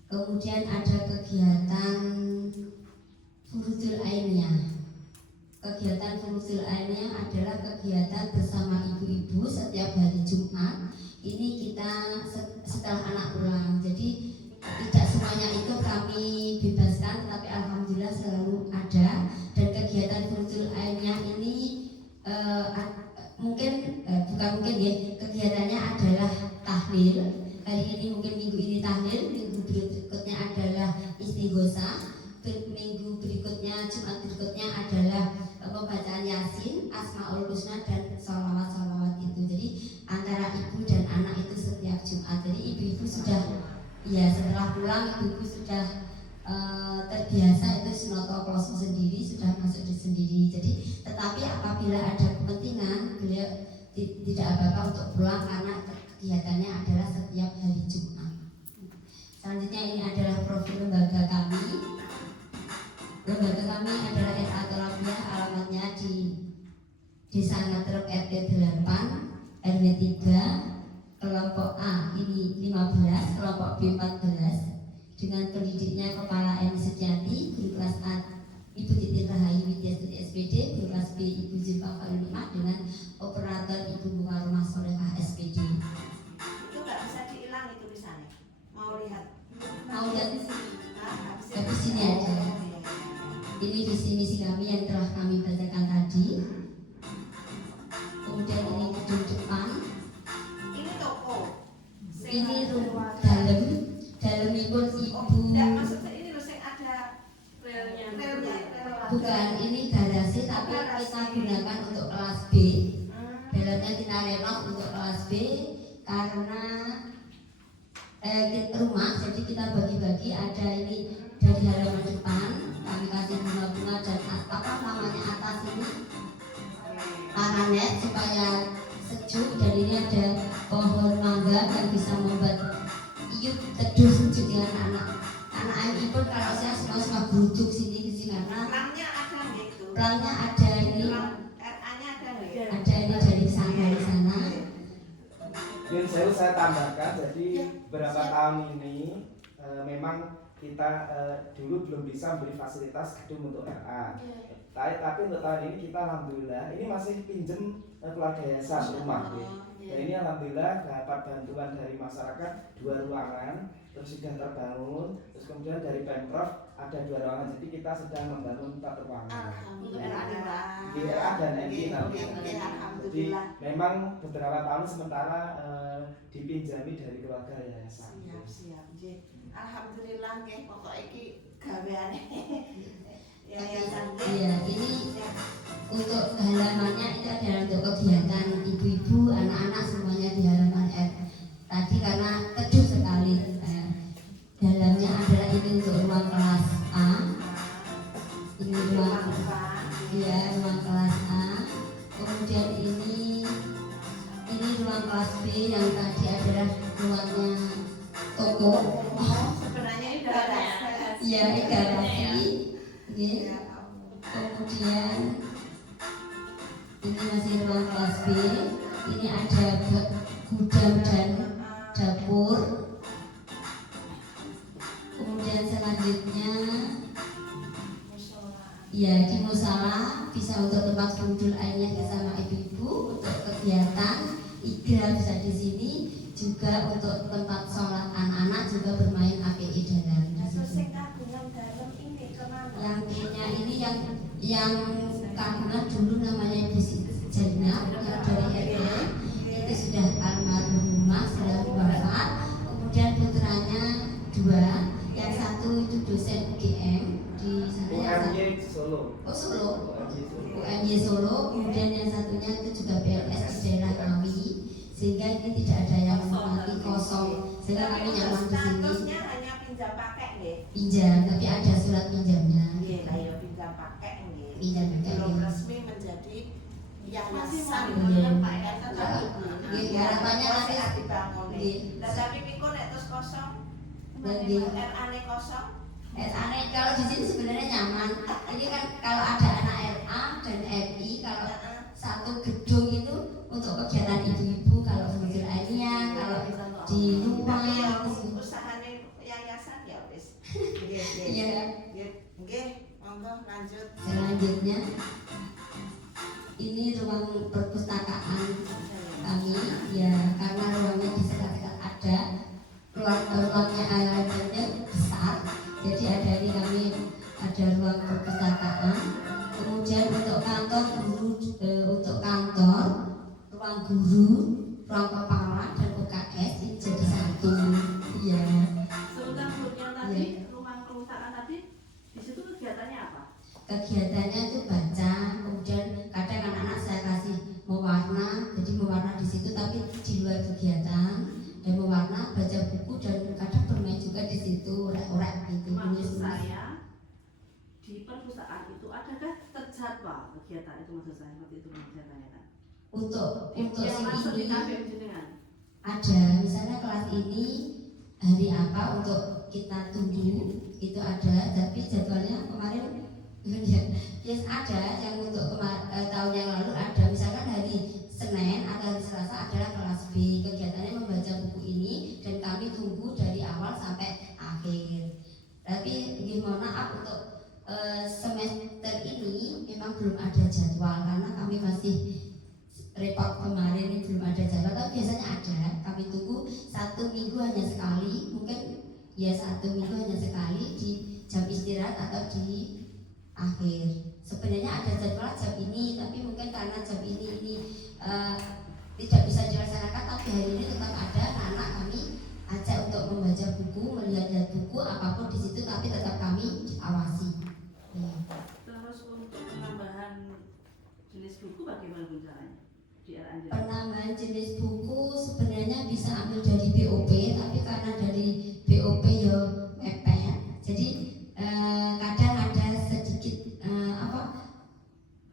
Kemudian ada kegiatan furudul ainiyah. Kegiatan furudul ainiyah adalah kegiatan bersama ibu-ibu setiap hari Jumat. Ini kita setelah anak pulang. Jadi tidak semuanya itu kami bebaskan, tetapi alhamdulillah selalu ada. Dan kegiatan furudul ainiyah ini kegiatannya adalah tahlil. Hari ini mungkin minggu ini tahlil, minggu berikutnya adalah istighosah, minggu berikutnya, Jumat berikutnya adalah pembacaan Yasin, Asmaul Husna dan sholawat itu. Jadi antara ibu dan anak itu setiap Jumat. Jadi ibu-ibu sudah, ya setelah pulang ibu-ibu sudah terbiasa itu sinoto kloso sendiri, sudah masuk di sendiri. Jadi tetapi apabila ada kepentingan, beliau tidak apa-apa untuk pulang karena kegiatannya adalah setiap hari Jumat. Selanjutnya ini adalah profil lembaga kami. Lembaga kami adalah RA Tolabiyah, alamatnya di Desa Ngatrep RT 8 RW 3, kelompok A ini 15, kelompok B 14. Dengan pendidiknya Kepala M Setiati, guru kelas A Ibu Titin Rahayu Widyastudi SPD, guru kelas B Ibu Zulfa Khalimah, dengan operator Ibu Mukarramah Sholehah SPD. Itu nggak bisa dihilang itu tulisannya. Mau lihat? Mau lihat di sini? Nah, Di sini ada. Ini visi misi kami yang telah kami bacakan tadi. Kemudian ini gedung depan. Ini toko. Ini rumah dalam pun ibu. Enggak, maksudnya ini loh yang ada relnya. Bukan, ini garasi tapi kita gunakan untuk kelas B. Dalamnya kita renov untuk kelas B karena rumah, jadi kita bagi-bagi. Ada ini dari halaman depan kami kasih bunga-bunga dan apa namanya atas ini paranet supaya sejuk, dan ini ada pohon mangga yang bisa membuat iup teduh sejuk dengan anak ini pun. Kalau saya suka berujung sini karena Pelangnya ada nggak itu? pelangnya ada ini, RA-nya ada nggak? ada ini dari sana. Mungkin saya tambahkan, jadi beberapa tahun ini memang kita dulu belum bisa memberi fasilitas gedung untuk RA. Tapi untuk tahun ini kita alhamdulillah ini masih pinjem keluarga yayasan rumah. Dan ini alhamdulillah dapat bantuan dari masyarakat 2 ruangan, terus sudah terbangun, terus kemudian dari Pemprov ada 2 ruangan, jadi kita sedang membangun 4 ruangan. Di RA dan MI nanti. Jadi memang beberapa tahun sementara dipinjami dari keluarga yayasan. Siap. Alhamdulillah nggih, pokok iki gaweane. Iya, ini untuk halamannya itu adalah untuk kegiatan ibu-ibu, anak-anak semuanya di halaman R tadi karena teduh sekali. Dalamnya adalah ini untuk ruang kelas A. Ini ruang kelas A. Kemudian ini ruang kelas B yang tadi adalah ruangnya toko. Sebenarnya ini garasi. Iya, ini garasi. Kemudian ini masih ruang kelas B. Ini ada gudang dan dapur. Kemudian selanjutnya ya di musala bisa untuk tempat furudul ainiyah bersama ibu-ibu, untuk kegiatan igra bisa di sini, juga untuk tempat sholat anak-anak, juga bermain API dalam di situ. Yang punya ini yang kagunan dulu namanya Ibu Zainab yang dari RA itu sudah almarhumah, sudah wafat. Kemudian putranya 2, yang satu itu dosen UGM di sana. UMY Solo. Oh Solo. UMY Solo. UMY Solo. Kemudian yang satunya itu juga PLS di daerah Ngawi. Sehingga ini tidak ada yang mati kosong. Sehingga kami nyaman di sini. Statusnya hanya pinjam pakai nggih. Pinjam, tapi ada surat pinjamnya. Nggih, lah ya pinjam pakai nggih. Pinjam pakai. Belum resmi menjadi yayasan Iya. Pak ya tetap. Iya, harapannya nanti dibangun. Iya. Lah tapi pikun nek terus kosong. Iya. RA-ne kosong. Aneh kalau di sini sebenarnya nyaman. Ini kan kalau ada anak RA dan RI, kalau satu gedung itu untuk kegiatan ibu-ibu, kalau belajar airnya, kalau di rumah, Tapi ya usahane yayasan ya wis. Nggih, nggih. Iya. Nggih, monggo lanjut. Selanjutnya ini ruang perpustakaan kami, ya karena ruangnya di sekat-sekat ada, ruangnya alatnya besar, jadi ada ini kami ada ruang perpustakaan. Kemudian untuk kantor guru, ruang guru, ruang kepala dan UKS ini jadi satu. Iya. Sebentar yang tadi rumah perpustakaan tadi di situ kegiatannya apa? Kegiatannya itu baca, kemudian kadang anak-anak saya kasih mewarna, jadi mewarna di situ tapi di luar kegiatan, dan mewarna, baca buku dan kadang bermain juga di situ, orek-orek gitu. Maksud saya di perpustakaan itu adakah terjadwal kegiatan itu, maksud saya seperti itu kegiatannya kan? Untuk Yang masuk si di ini KBM jenengan. ada, misalnya kelas ini hari apa untuk kita tunggu itu ada, tapi jadwalnya kemarin yes ada yang untuk tahun yang lalu ada, misalkan hari Senin atau hari Selasa adalah kelas B, kegiatannya membaca buku ini dan kami tunggu dari awal sampai akhir. Tapi mohon maaf untuk semester ini memang belum ada jadwal karena kami masih repot kemarin ini belum ada jadwal, tapi biasanya ada. Kami tunggu 1 minggu hanya sekali, mungkin ya 1 minggu hanya sekali di jam istirahat atau di akhir. Sebenarnya ada jadwal jam ini, tapi mungkin karena jam ini tidak bisa dilaksanakan, tapi hari ini tetap ada. Anak-anak kami ajak untuk membaca buku, melihat buku apapun di situ, tapi tetap kami awasi. Ya. Terus untuk penambahan jenis buku bagaimana caranya di RA jenengan? Penambahan jenis buku sebenarnya bisa ambil dari BOP, tapi karena dari BOP ya mepet, jadi kadang ada sedikit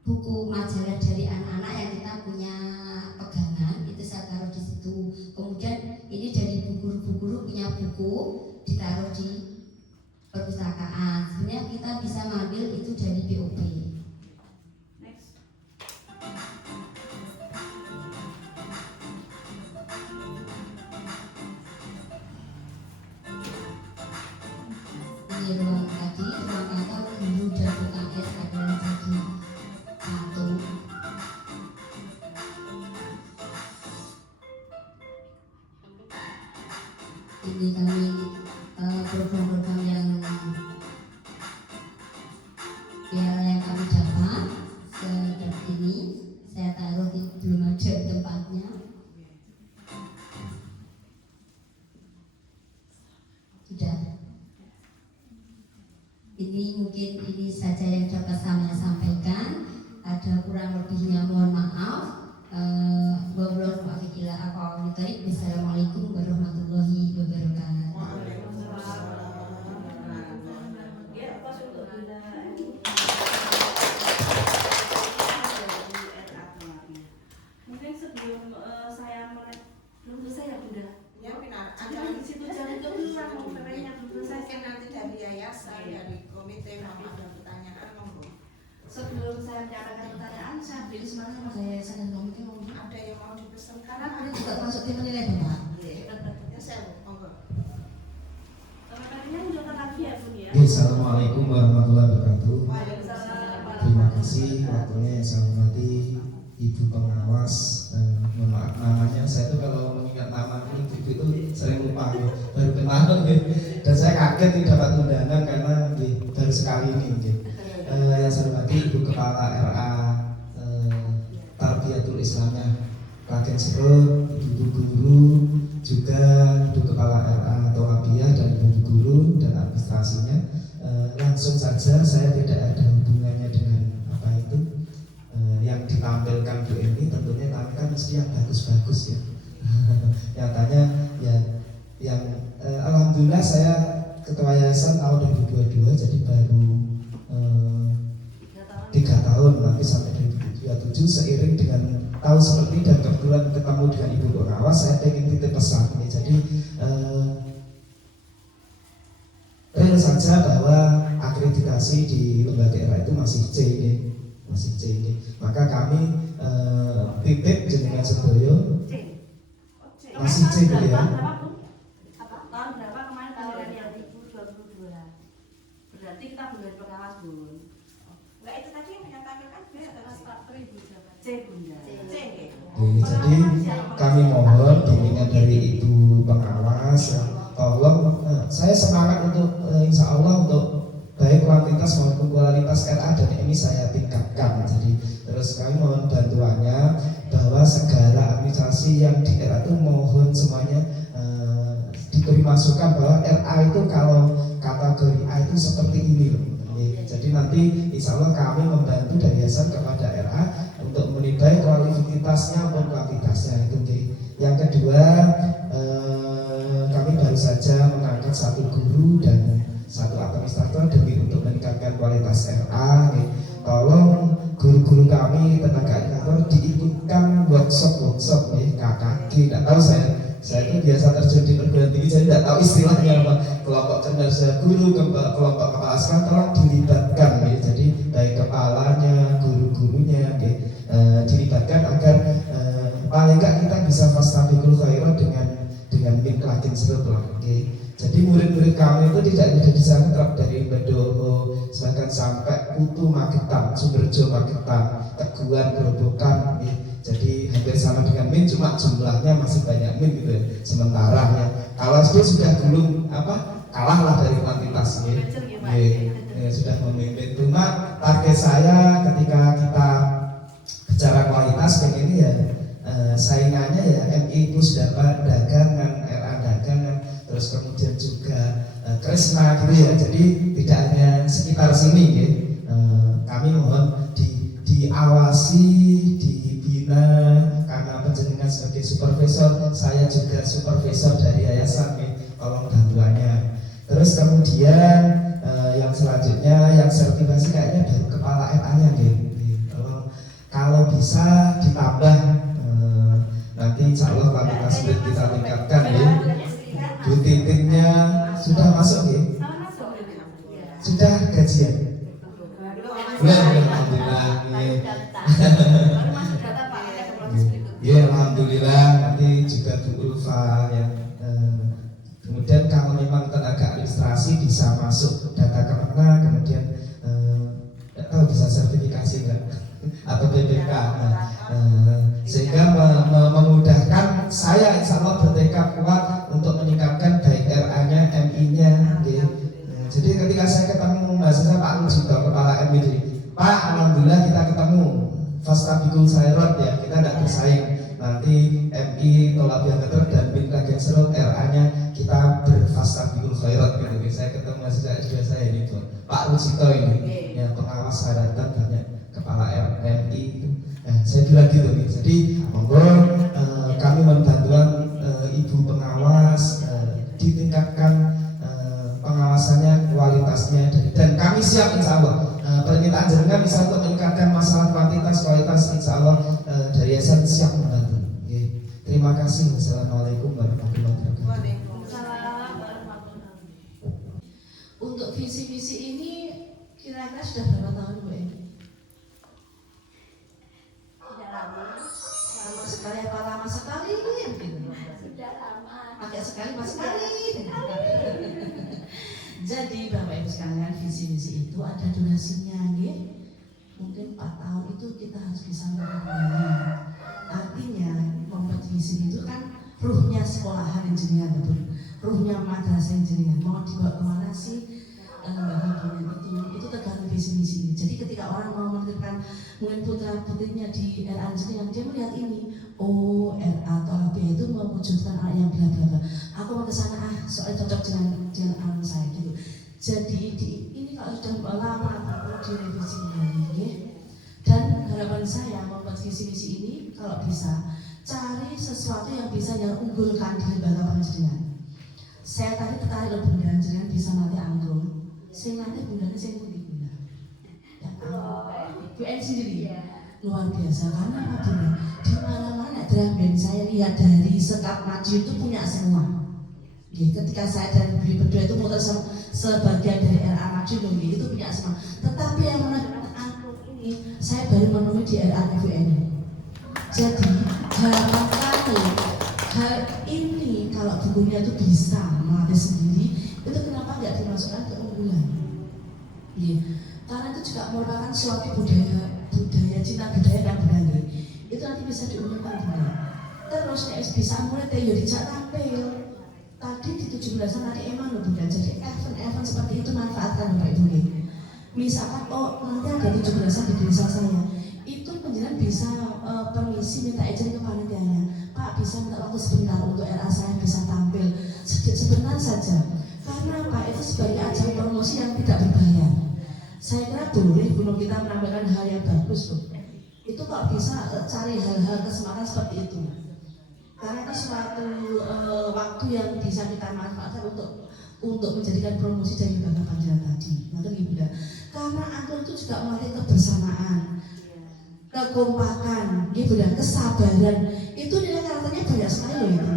buku majalah dari anak-anak yang kita punya pegangan itu saya taruh di situ. Kemudian ini dari guru-guru punya buku ditaruh di perpustakaan. Sebenarnya kita bisa mengambil itu dari BOP. Next. Ini ruang tadi, ruang kantor guru dan UKS adalah jadi satu. Ini kami program-program yang kami dapat seperti ini saya taruh di belum ada tempatnya. Sudah. Ini mungkin ini saja yang dapat saya sampaikan. Ada kurang lebihnya mohon maaf. Wassalamualaikum warahmatullahi wabarakatuh. Ya, pas untuk Bunda mungkin sebelum saya belum selesai ya Bunda. Ya benar. Ada di situ jangan kebetulan mau PPN-nya belum selesai. Mungkin nanti dari yayasan, dari komite mama ada pertanyaan monggo. Sebelum saya menyampaikan pertanyaan, saya beri kesempatan sama saya dan komite monggo. Ada yang mau dipesan Karena kalian juga masuk tim penilai Bapak. Ya saya monggo. Pertanyaannya udah lagi ya Bun ya. Assalamualaikum warahmatullahi wabarakatuh. Waalaikumsalam. Terima kasih waktunya yang saya hormati Ibu pengawas dan mohon maaf namanya saya tuh kalau mengingat nama ibu itu sering lupa ya. Baru kenal ya. Dan saya kaget nih dapat undangan karena baru sekali ini. Yang saya hormati Ibu Kepala RA Tarbiyah Tafiyatul Islamnya Klaten Serut, ibu guru, juga ibu kepala RA Tawabiyah dan ibu guru dan administrasinya. Langsung saja, saya tidak ada hubungannya dengan apa itu yang ditampilkan Bu Eni. Tentunya tampilkan mesti yang bagus-bagus ya. Nyatanya ya yang alhamdulillah saya ketua yayasan tahun 2022, jadi baru 3 tahun, nanti sampai 2027 seiring dengan tahu seperti dan kebetulan ketemu dengan ibu pengawas, saya pengen titip pesan ini. Jadi real saja bahwa akreditasi di lembaga era itu masih C ini, masih C ini. Maka kami titip jenengan sedoyo masih C gitu ya. Tahun berapa kemarin penilaian yang 2022? Berarti kita belum dari pengawas, Bun. Enggak, itu tadi yang tampilkan C, Bunda. C. Jadi kami mohon bimbingan dari ibu pengawas ya, tolong saya semangat untuk insya Allah untuk baik kuantitas maupun kualitas RA dan ini saya tingkatkan. Jadi terus kami mohon bantuannya bahwa segala administrasi yang di RA itu mohon semuanya diberi masukan bahwa RA itu kalau kategori A itu seperti ini loh. Jadi nanti insya Allah kami membantu dari yayasan kepada RA untuk menilai kualitasnya maupun kuantitasnya itu. Yang kedua, kami baru saja mengangkat 1 guru dan 1 administrator demi untuk meningkatkan kualitas RA. Tolong guru-guru kami tenaga edukator diikutkan workshop KKG. Tidak tahu saya itu biasa terjun di perguruan tinggi, saya tidak tahu istilahnya apa. Kelompok cerdas guru, kelompok kepala sekolah tolong dilibatkan ya. Jadi baik kepalanya, guru-gurunya dilibatkan agar paling enggak kita bisa fastabiqul khairat dengan min Klaten Serut lah. Jadi murid-murid kami itu tidak disangkrap dari Badoho bahkan sampai Putu Magetan, Sumberjo Magetan, Teguhan, Gerobokan. Jadi hampir sama dengan min, cuma jumlahnya masih banyak min gitu ya. Sementara ya kalau SD sudah belum kalah lah dari kuantitas sudah memimpin. Cuma target saya ketika kita bicara kualitas kayak ini ya saingannya ya MI Plus dagangan, RA dagangan, terus kemudian juga Kresna gitu ya. Jadi tidak hanya sekitar sini ya. Kami mohon diawasi, dibina, karena penjenengan sebagai supervisor, saya juga supervisor dari yayasan nih, tolong bantuannya. Terus kemudian yang selanjutnya yang sertifikasi kayaknya dari kepala RA-nya nih. Kalau bisa ditambah nanti insya Allah kuantitas kita tingkatkan ya. Bu titiknya sudah masuk ya? Sudah gajian? Alhamdulillah. Ya alhamdulillah. Nanti juga Bu Ulfa ya. Kemudian kalau memang tenaga administrasi bisa masuk data Kemenang, kemudian tidak tahu bisa sertifikasi enggak atau BPK, sehingga memudahkan saya insya Allah bertekad kuat untuk meningkatkan baik RA-nya, MI-nya. Jadi ketika saya ketemu mahasiswa Pak Lujito, kepala MI, Pak alhamdulillah kita ketemu fastabiqul khairat ya, kita tidak bersaing. Nanti MI tolak yang keter dan bin Klaten Serut RA-nya kita berfastabiqul khairat gitu. Saya ketemu mahasiswa S2 saya ini Pak Lujito ini yang pengawas syaratan banyak kepala RMI itu. Saya bilang gitu nih. Jadi monggo kami mohon bantuan ibu pengawas ditingkatkan pengawasannya, kualitasnya, dan kami siap insya Allah. Permintaan jenengan bisa untuk meningkatkan masalah kuantitas, kualitas, insya Allah dari yayasan siap membantu. Terima kasih. Wassalamualaikum warahmatullahi wabarakatuh. Untuk visi-visi ini kira-kira sudah berapa tahun Bu Eni? Lama sekali apa lama sekali? Sudah lama. Pakai sekali pas sekali. Jadi Bapak Ibu sekalian, visi-visi itu ada durasinya nggih. Mungkin 4 tahun itu kita harus bisa melakukannya. Artinya membuat visi itu kan ruhnya sekolahan jenengan betul. Ruhnya madrasah jenengan mau dibawa kemana sih? Itu tergantung visi misi ini. Jadi ketika ketika orang mau menitipkan mungkin putra putrinya di RA jenengan, dia melihat ini, oh RA atau HB itu mewujudkan anak yang bla bla bla. Aku mau ke sana soalnya cocok dengan anak saya gitu. Jadi ini kalau sudah lama perlu direvisi lagi. Dan harapan saya membuat visi-misi ini kalau bisa cari sesuatu yang bisa yang unggulkan di lembaga pengajian. Saya tadi tertarik loh bunda, jangan bisa nanti angklung. Saya nanti bundanya saya putih bunda. Yang UN sendiri luar biasa karena apa bunda? Di mana-mana drum band saya lihat dari sekap maju itu punya semua. Ketika saya dan beli berdua itu muter sebagian dari RA maju loh, itu punya semua. Tetapi yang menentukan angklung ini saya baru menemui di RA UN. Jadi harapan kami hal ini kalau bukunya itu bisa melatih sendiri, itu kenapa nggak dimasukkan ke unggulan? Karena itu juga merupakan suatu budaya cinta budaya dan budaya. Itu nanti bisa diumumkan juga. Terus bisa mulai teori dijak tampil. Tadi di 17-an tadi emang loh bunda. Jadi event-event seperti itu manfaatkan Bapak Ibu. Misalkan nanti ada 17-an di desa saya, itu penjelasan bisa permisi minta izin ke panitianya, Pak bisa minta waktu sebentar untuk RA saya bisa tampil sebentar saja. Karena apa? Itu sebagai ajang promosi yang tidak berbayar. Saya kira boleh gunung kita menampilkan hal yang bagus loh. Itu kok bisa cari hal-hal kesempatan seperti itu. Karena itu suatu waktu yang bisa kita manfaatkan untuk menjadikan promosi dari lembaga panjenengan tadi. Nanti bunda. Karena angklung itu juga melatih kebersamaan, kekompakan, bunda, kesabaran. Itu nilai karakternya banyak sekali loh itu.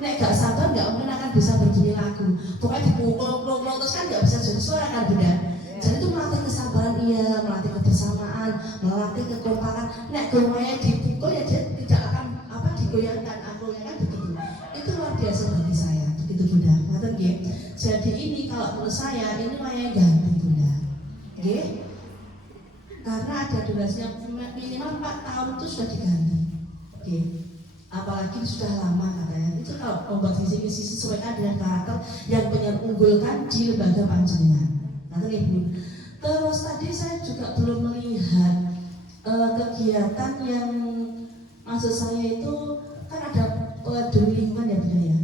Nek gak sabar nggak mungkin akan bisa berbunyi lagu. Pokoknya dipukul terus kan nggak bisa jadi suara kan bunda. Jadi itu melatih kesabaran melatih kebersamaan, melatih kekompakan. Nek goyangnya dipukul ya dia tidak akan digoyangkan anglungnya kan begitu. Itu luar biasa bagi saya, begitu bunda. Ngerti nggih? Jadi ini kalau menurut saya ini wayang ganti bunda. Nggih? Karena ada durasinya minimal 4 tahun itu sudah diganti. Nggih. Apalagi sudah lama katanya. Itu kalau membuat visi-visi sesuaikan dengan karakter yang pengen unggulkan di lembaga panjenengan. Nanti ibu. Terus tadi saya juga belum melihat kegiatan yang maksud saya itu kan ada peduli lingkungan ya bunda ya.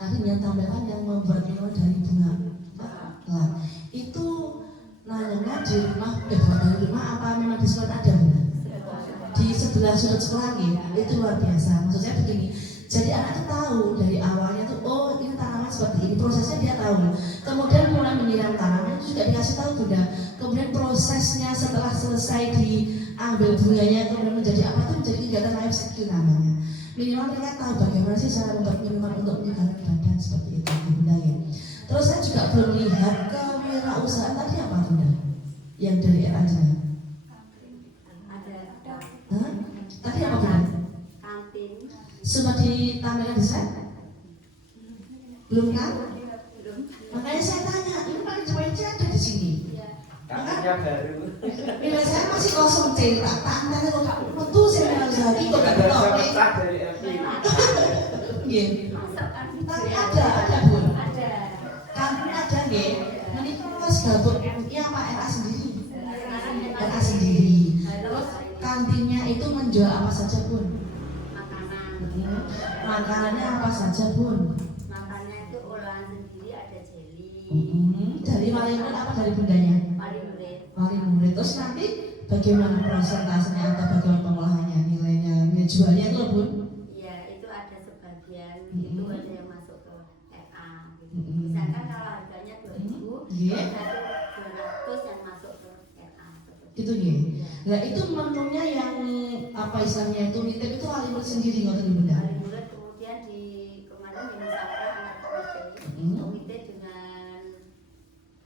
Artinya tambahan yang membuat minuman dari bunga. Nah, itu nanya di rumah, bukan dari rumah apa memang di sekolah ada bunda? Di sebelah sudut sekolah itu luar biasa. Maksud saya begini, jadi anak itu tahu dari awalnya tuh, oh ini tanaman seperti ini, prosesnya dia tahu. Kemudian mulai menyiram tanaman itu juga dikasih tahu bunda. Kemudian prosesnya setelah selesai diambil bunganya kemudian menjadi apa itu menjadi kegiatan life skill namanya. Minimal mereka tahu bagaimana sih cara membuat minuman untuk menyegarkan badan seperti itu bunda ya. Terus saya juga belum lihat kewirausahaan tadi apa bunda? Yang dari RA jenengan. Tadi apa bunda? Kantin. Sudah ditampilkan di sana? Belum kan? Makanya saya tanya, ini paling cewek ada di sini. Kantinnya baru. Bila saya masih kosong cerita, tantanya kok tak metu saya bilang lagi kok gak Ada tahu. pecah dari FB. Nggih. Tapi ada bun. Kantin ada nggih. Menikah luas gabut. Iya Pak RA sendiri. RA sendiri. Terus kantinnya itu menjual apa saja bun? Makanan. Makanannya apa saja bun? Makannya itu olahan sendiri, ada jeli. Dari wali murid apa dari bundanya? Wali murid. Wali murid. Terus nanti bagaimana prosentasenya atau bagaimana pengolahannya, nilainya, jualnya itu loh bun? Iya, itu ada sebagian itu ada yang masuk ke RA. Gitu. Misalkan kalau harganya 2.000, satu 200 yang masuk ke RA. Gitu ya. Nah itu menunya yang apa istilahnya itu nitip itu wali murid sendiri ngoten bunda. Wali murid kemudian di kemarin dimisahkan anak komite dengan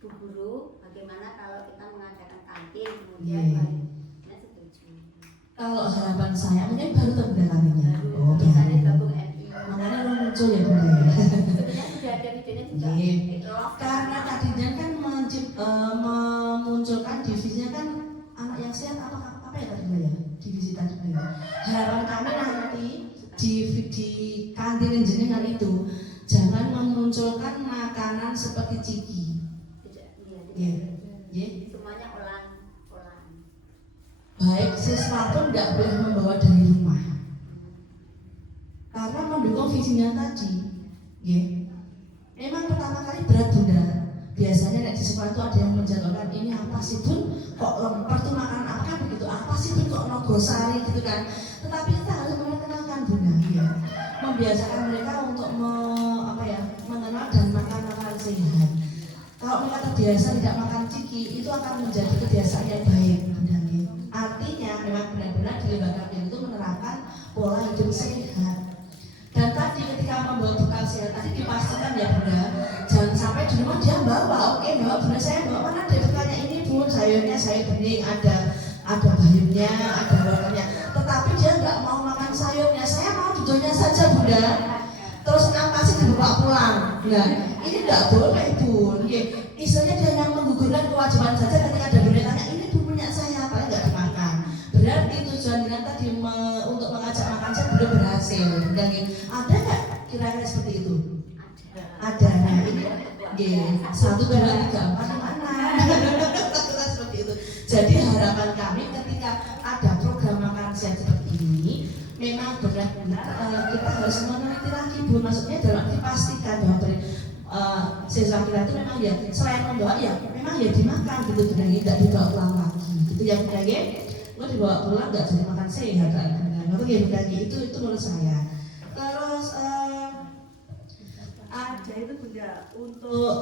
Bu Guru bagaimana kalau kita mengadakan kantin kemudian walinya setuju. Kalau harapan saya mungkin baru terbendakannya. Oh Misalnya baru. gabung RI. Makanya belum muncul ya bunda ya. Sebenarnya sudah ada videonya juga. Karena tadinya kan memunculkan divisinya kan anak yang sehat apa ya tadi ya divisi tadi ya. Harapan kami nanti di kantin jenengan itu jangan memunculkan makanan seperti ciki. Tidak, Iya. iya. Semuanya olahan. baik siswa pun tidak boleh membawa dari rumah karena mendukung visinya tadi. Memang pertama kali berat Bunda. Biasanya di sekolah itu ada yang menjadwalkan ini apa sih Bun, kok lemper tuh makanan apa kan begitu, apa sih Bun kok nogosari gitu kan. Tetapi kita harus mengenalkan Bunda, membiasakan mereka untuk mengenal dan makan makanan sehat. Kalau mereka terbiasa tidak makan ciki, itu akan menjadi kebiasaan yang baik Bunda. Artinya memang benar-benar di lembaga itu menerapkan pola hidup sehat. Dan tadi ketika membawa bekal sehat tadi dipastikan ya Bunda, jangan sampai di rumah dia bawa, oke bawa Bunda, saya bawa mana deh bekalnya ini Bun, sayurnya saya bening, ada bayamnya, ada wortelnya, tetapi dia nggak mau makan sayurnya, saya mau duduknya saja Bunda, terus pasti dibawa pulang. Nah ini nggak boleh Bun, istilahnya dia yang menggugurkan kewajiban saja ketika ada Bunda tanya ini Bu punya saya apa nggak dimakan. Berarti tujuan dengan tadi untuk mengajak makan saya belum berhasil. Dan ada nggak kira-kira seperti itu? Ada. Nah ini 1, 2, 3, 4, 5, 6 seperti itu. Jadi harapan kami ketika ada program makan siang seperti ini, memang benar-benar kita harus meneliti lagi Bu, maksudnya dalam dipastikan bahwa siswa kita itu memang ya selain membawa ya memang ya dimakan gitu, tidak dibawa pulang lagi gitu ya Bunda. Mau dibawa pulang nggak jadi makan sehat kan? Nah, itu menurut saya. Terus ada itu Bunda untuk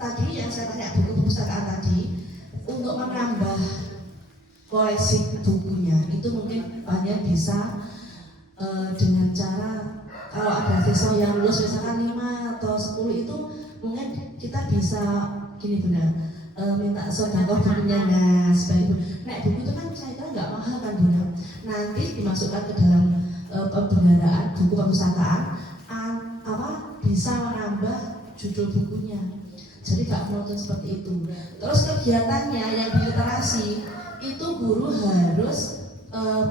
tadi yang saya tanya buku perpustakaan tadi untuk menambah koleksi bukunya itu mungkin banyak bisa dengan cara kalau ada siswa yang lulus misalkan 5 atau 10 itu mungkin kita bisa gini Bunda, minta sodakoh bukunya. Nah sebagai buku itu kan saya kira nggak mahal kan Bunda, nanti dimasukkan ke dalam pembendaraan buku perpustakaan bisa menambah judul bukunya, jadi nggak menonton seperti itu. Terus kegiatannya yang di literasi itu guru harus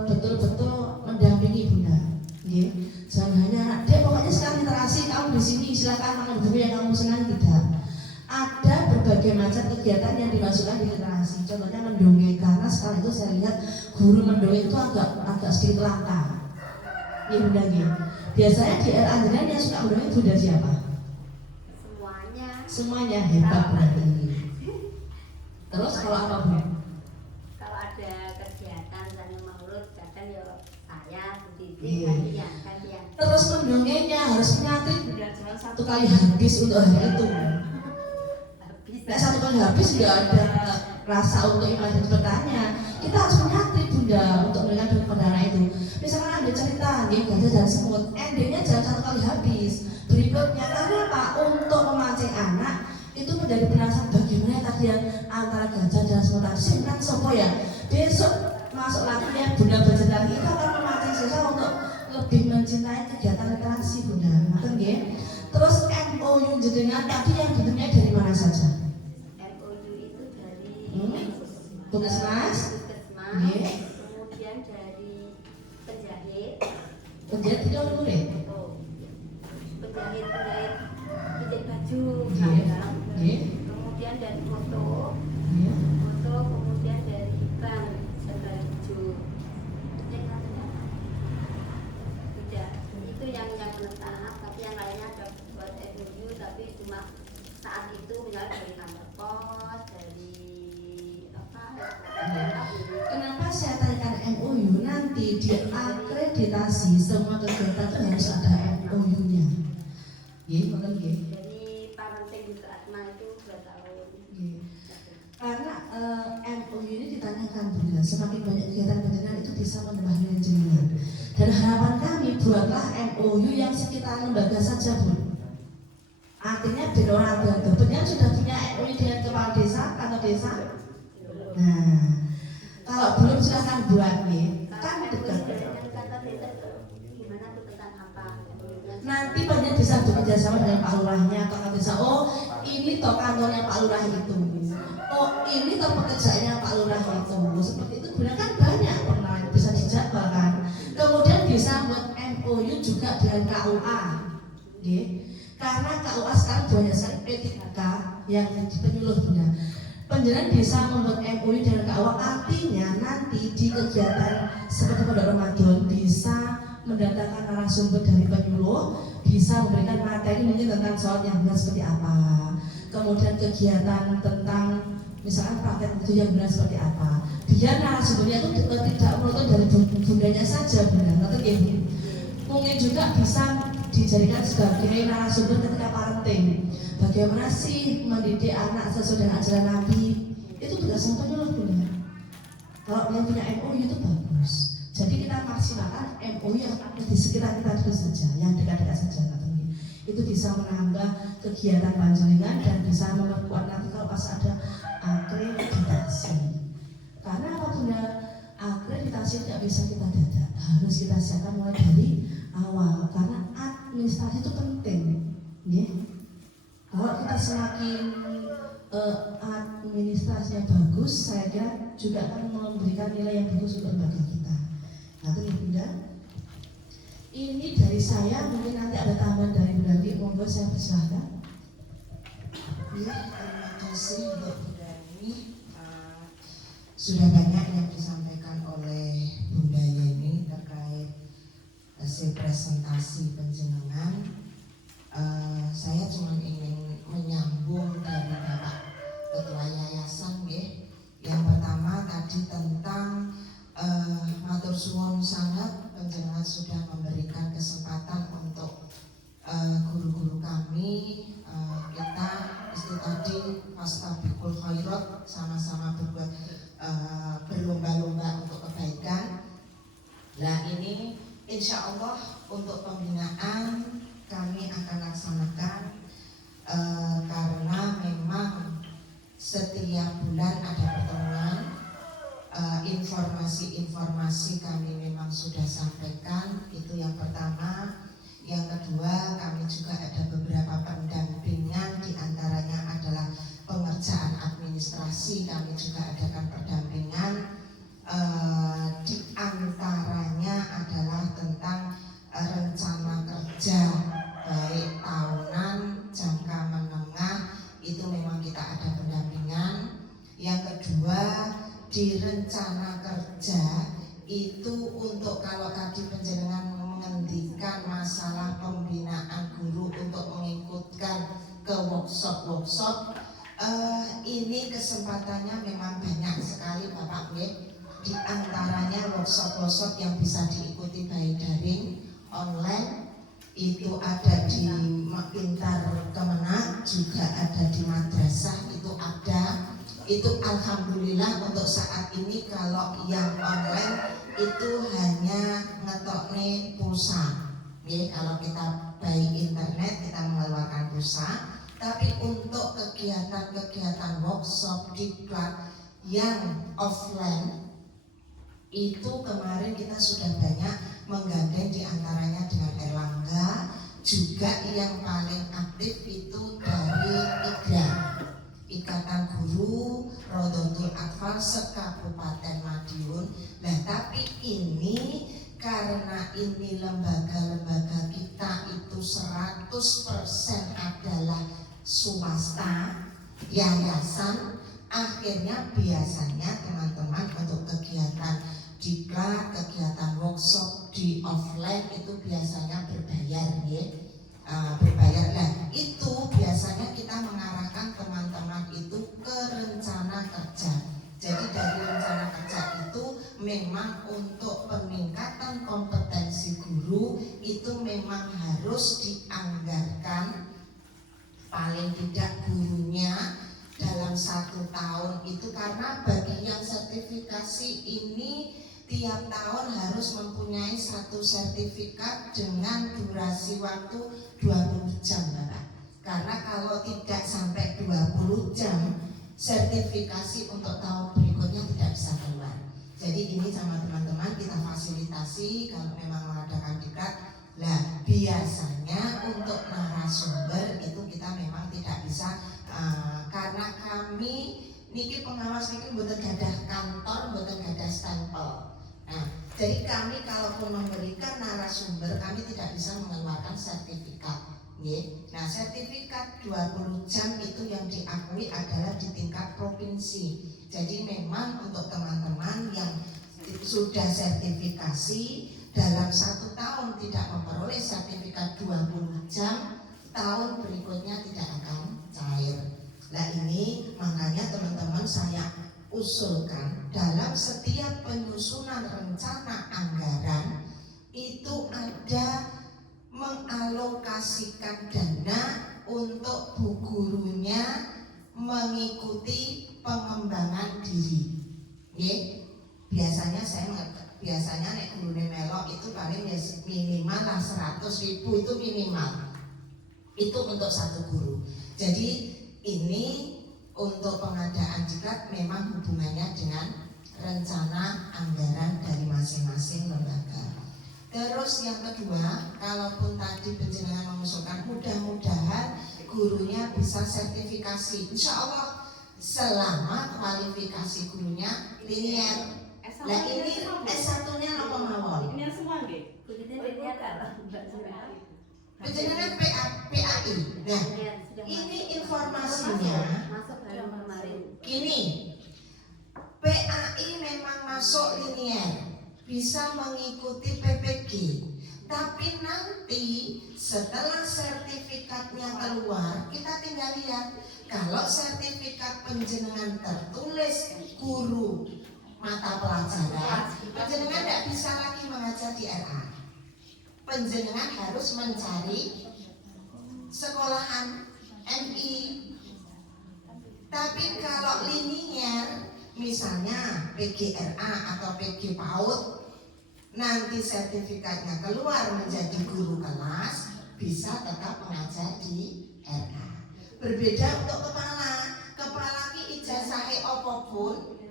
betul-betul mendampingi Bunda, jangan hanya dia pokoknya sekarang literasi kamu di sini silakan makan buku yang kamu senang, tidak. Ada berbagai macam kegiatan yang dimasukkan di literasi. Contohnya mendongeng, karena sekarang itu saya lihat guru mendongeng itu agak sedikit langka. Bunda biasanya di era Anjuran yang suka mendongeng Bunda siapa? Semuanya hebat berarti. Terus kalau apa Bu? Kalau ada kegiatan misalnya maulud, kadang ya saya sendiri kan ya. Terus mendongengnya harus nyatrik Bunda, jangan 1 kali habis untuk hari itu. Nah 1 kali habis nggak ada rasa untuk imajinasi bertanya. Kita harus menyatrik Bunda untuk memberikan perdana itu. Misalkan ada cerita nih gajah dan semut, endingnya jangan 1 kali habis. Berikutnya karena apa? Untuk memancing anak itu menjadi penasaran bagaimana tadi yang antara gajah dan semut tadi kan sopo ya. Besok masuk lagi ya Bunda bercerita lagi, itu akan memancing siswa untuk lebih mencintai kegiatan literasi Bunda. Betul nggih? Terus MOU jenengan tadi yang bentuknya dari mana saja? MOU itu dari Puskesmas, kemudian dari penjahit itu murid. penjahit baju, kemudian dari foto, kemudian dari iklan serta hijau. Itu yang menetap, tapi yang lainnya ada buat MOU, tapi cuma saat itu misalnya dari kantor pos, dari Kenapa saya tanyakan MOU? Nanti di akreditasi semua kegiatan itu harus ada MOU-nya. Betul nggih? Dari parenting Ibu Atma itu 2 tahun. Karena MOU ini ditanyakan Bunda, semakin banyak kegiatan pendidikan itu bisa menambah nilai jenengan. Dan harapan kami buatlah MOU yang sekitar lembaga saja Bu. Artinya di orang tua sudah punya MOU dengan kepala desa, kantor desa. Nah, kalau belum silahkan buat nih, kan dekat. Nanti banyak bisa bekerja sama dengan Pak Lurahnya, Pak Desa. Oh, ini toh kantornya Pak Lurah itu. Oh, ini toh pekerjaannya Pak Lurah itu. Seperti itu benar kan banyak pernah bisa dijadwalkan. Kemudian bisa buat MOU juga dengan KUA. Karena KUA sekarang banyak sekali P3K yang penyuluh Bunda. Penjelasan bisa membuat MOU dengan KUA, artinya nanti di kegiatan seperti pada Ramadan bisa mendatangkan narasumber dari penyuluh, bisa memberikan materi mungkin tentang sholat yang benar seperti apa, kemudian kegiatan tentang misalkan praktek itu yang benar seperti apa, biar narasumbernya itu tidak menuntut dari bundanya saja, benar, mungkin juga bisa dijadikan sebagai narasumber ketika parenting. Bagaimana sih mendidik anak sesuai dengan ajaran Nabi, itu tugas penyuluh, bunda. Kalau yang punya MOU itu bagus. Jadi kita maksimalkan MOU yang ada di sekitar kita itu saja, yang dekat-dekat saja. Itu bisa menambah kegiatan panjenengan dan bisa memperkuat nanti kalau pas ada akreditasi. Karena apabila akreditasi tidak bisa kita dadak, harus kita siapkan mulai dari awal. Karena administrasi itu penting, ya. Kalau kita semakin administrasinya bagus, saya kira juga akan memberikan nilai yang bagus untuk lembaga kita. Nah, itu Bunda. Ini dari saya, mungkin nanti ada tambahan dari Bunda Wi, monggo saya persilahkan. Ya, terima kasih untuk Bunda Wi. Sudah banyak yang disampaikan oleh Bunda Yeni terkait hasil presentasi penjenengan. Saya cuma ingin menyambung dari Bapak Ketua Yayasan, ya. Yang pertama tadi tentang matur suwun sangat penjenengan sudah memberikan kesempatan untuk guru-guru kami kita tadi fastabiqul khairat, sama-sama berbuat berlomba-lomba untuk kebaikan. Nah, ini insya Allah untuk pembinaan kami akan laksanakan karena memang setiap bulan ada pertemuan. Informasi-informasi kami memang sudah sampaikan, itu yang pertama. Yang kedua, kami juga ada beberapa pendampingan, diantaranya adalah pengerjaan administrasi, kami juga adakan pendampingan. Diantaranya adalah tentang rencana kerja baik tahunan, jangka menengah, itu memang kita ada pendampingan. Yang kedua, di rencana kerja itu untuk kalau tadi penjenengan menghentikan masalah pembinaan guru untuk mengikutkan ke workshop, ini kesempatannya memang banyak sekali Bapak W. Di antaranya workshop yang bisa diikuti baik daring, online, itu ada di Pintar Kemenang, juga ada di madrasah, itu ada. Itu alhamdulillah untuk saat ini kalau yang online itu hanya ngetokne pulsa. Ya, kalau kita by internet kita mengeluarkan pulsa, tapi untuk kegiatan-kegiatan workshop diklat yang offline itu kemarin kita sudah banyak menggandeng, diantaranya dengan Erlangga, juga yang paling aktif itu dari Ikatan Guru Rodotul Atfal se-Kabupaten Madiun. Nah, tapi ini karena ini lembaga-lembaga kita itu 100% adalah swasta, yayasan, akhirnya biasanya teman-teman untuk kegiatan diklat, kegiatan workshop di offline itu biasanya berbayar, ya. Berbayar. Nah, itu biasanya kita mengarahkan teman-teman itu ke rencana kerja. Jadi dari rencana kerja itu memang untuk peningkatan kompetensi guru itu memang harus dianggarkan paling tidak gurunya dalam 1 tahun itu, karena bagi yang sertifikasi ini tiap tahun harus mempunyai 1 sertifikat dengan durasi waktu 20 jam, Bapak. Karena kalau tidak sampai 20 jam, sertifikasi untuk tahun berikutnya tidak bisa keluar. Jadi ini sama teman-teman kita fasilitasi kalau memang mengadakan diklat. Nah, biasanya untuk narasumber itu kita memang tidak bisa karena kami niki pengawas niki mboten gadah kantor, mboten gadah stempel. Nah, jadi kami kalaupun memberikan narasumber, kami tidak bisa mengeluarkan sertifikat. Nah, sertifikat 20 jam itu yang diakui adalah di tingkat provinsi. Jadi memang untuk teman-teman yang sudah sertifikasi dalam 1 tahun tidak memperoleh sertifikat 20 jam, tahun berikutnya tidak akan cair. Nah ini makanya teman-teman saya usulkan dalam setiap penyusunan rencana anggaran itu ada mengalokasikan dana untuk bu gurunya mengikuti pengembangan diri. Biasanya nek gurune melok itu paling ya minimal lah 100.000 itu minimal. Itu untuk 1 guru. Jadi ini untuk pengadaan diklat memang hubungannya dengan rencana anggaran dari masing-masing lembaga. Terus yang kedua, kalaupun tadi penjenengan mengusulkan mudah-mudahan gurunya bisa sertifikasi, insya Allah selama kualifikasi gurunya linear. Nah ini S1-nya apa mawon? Ini semua nggih. Penjenengan PAI. Nah, ini informasinya. Gini, PAI memang masuk linear, bisa mengikuti PPG. Tapi nanti setelah sertifikatnya keluar, kita tinggal lihat kalau sertifikat penjenengan tertulis guru mata pelajaran, penjenengan tidak bisa lagi mengajar di RA. Penjenengan harus mencari sekolahan MI. Tapi kalau linier, misalnya PGRA atau PG PAUD, nanti sertifikatnya keluar menjadi guru kelas, bisa tetap mengajar di RA. Berbeda untuk kepala ki ijazah apapun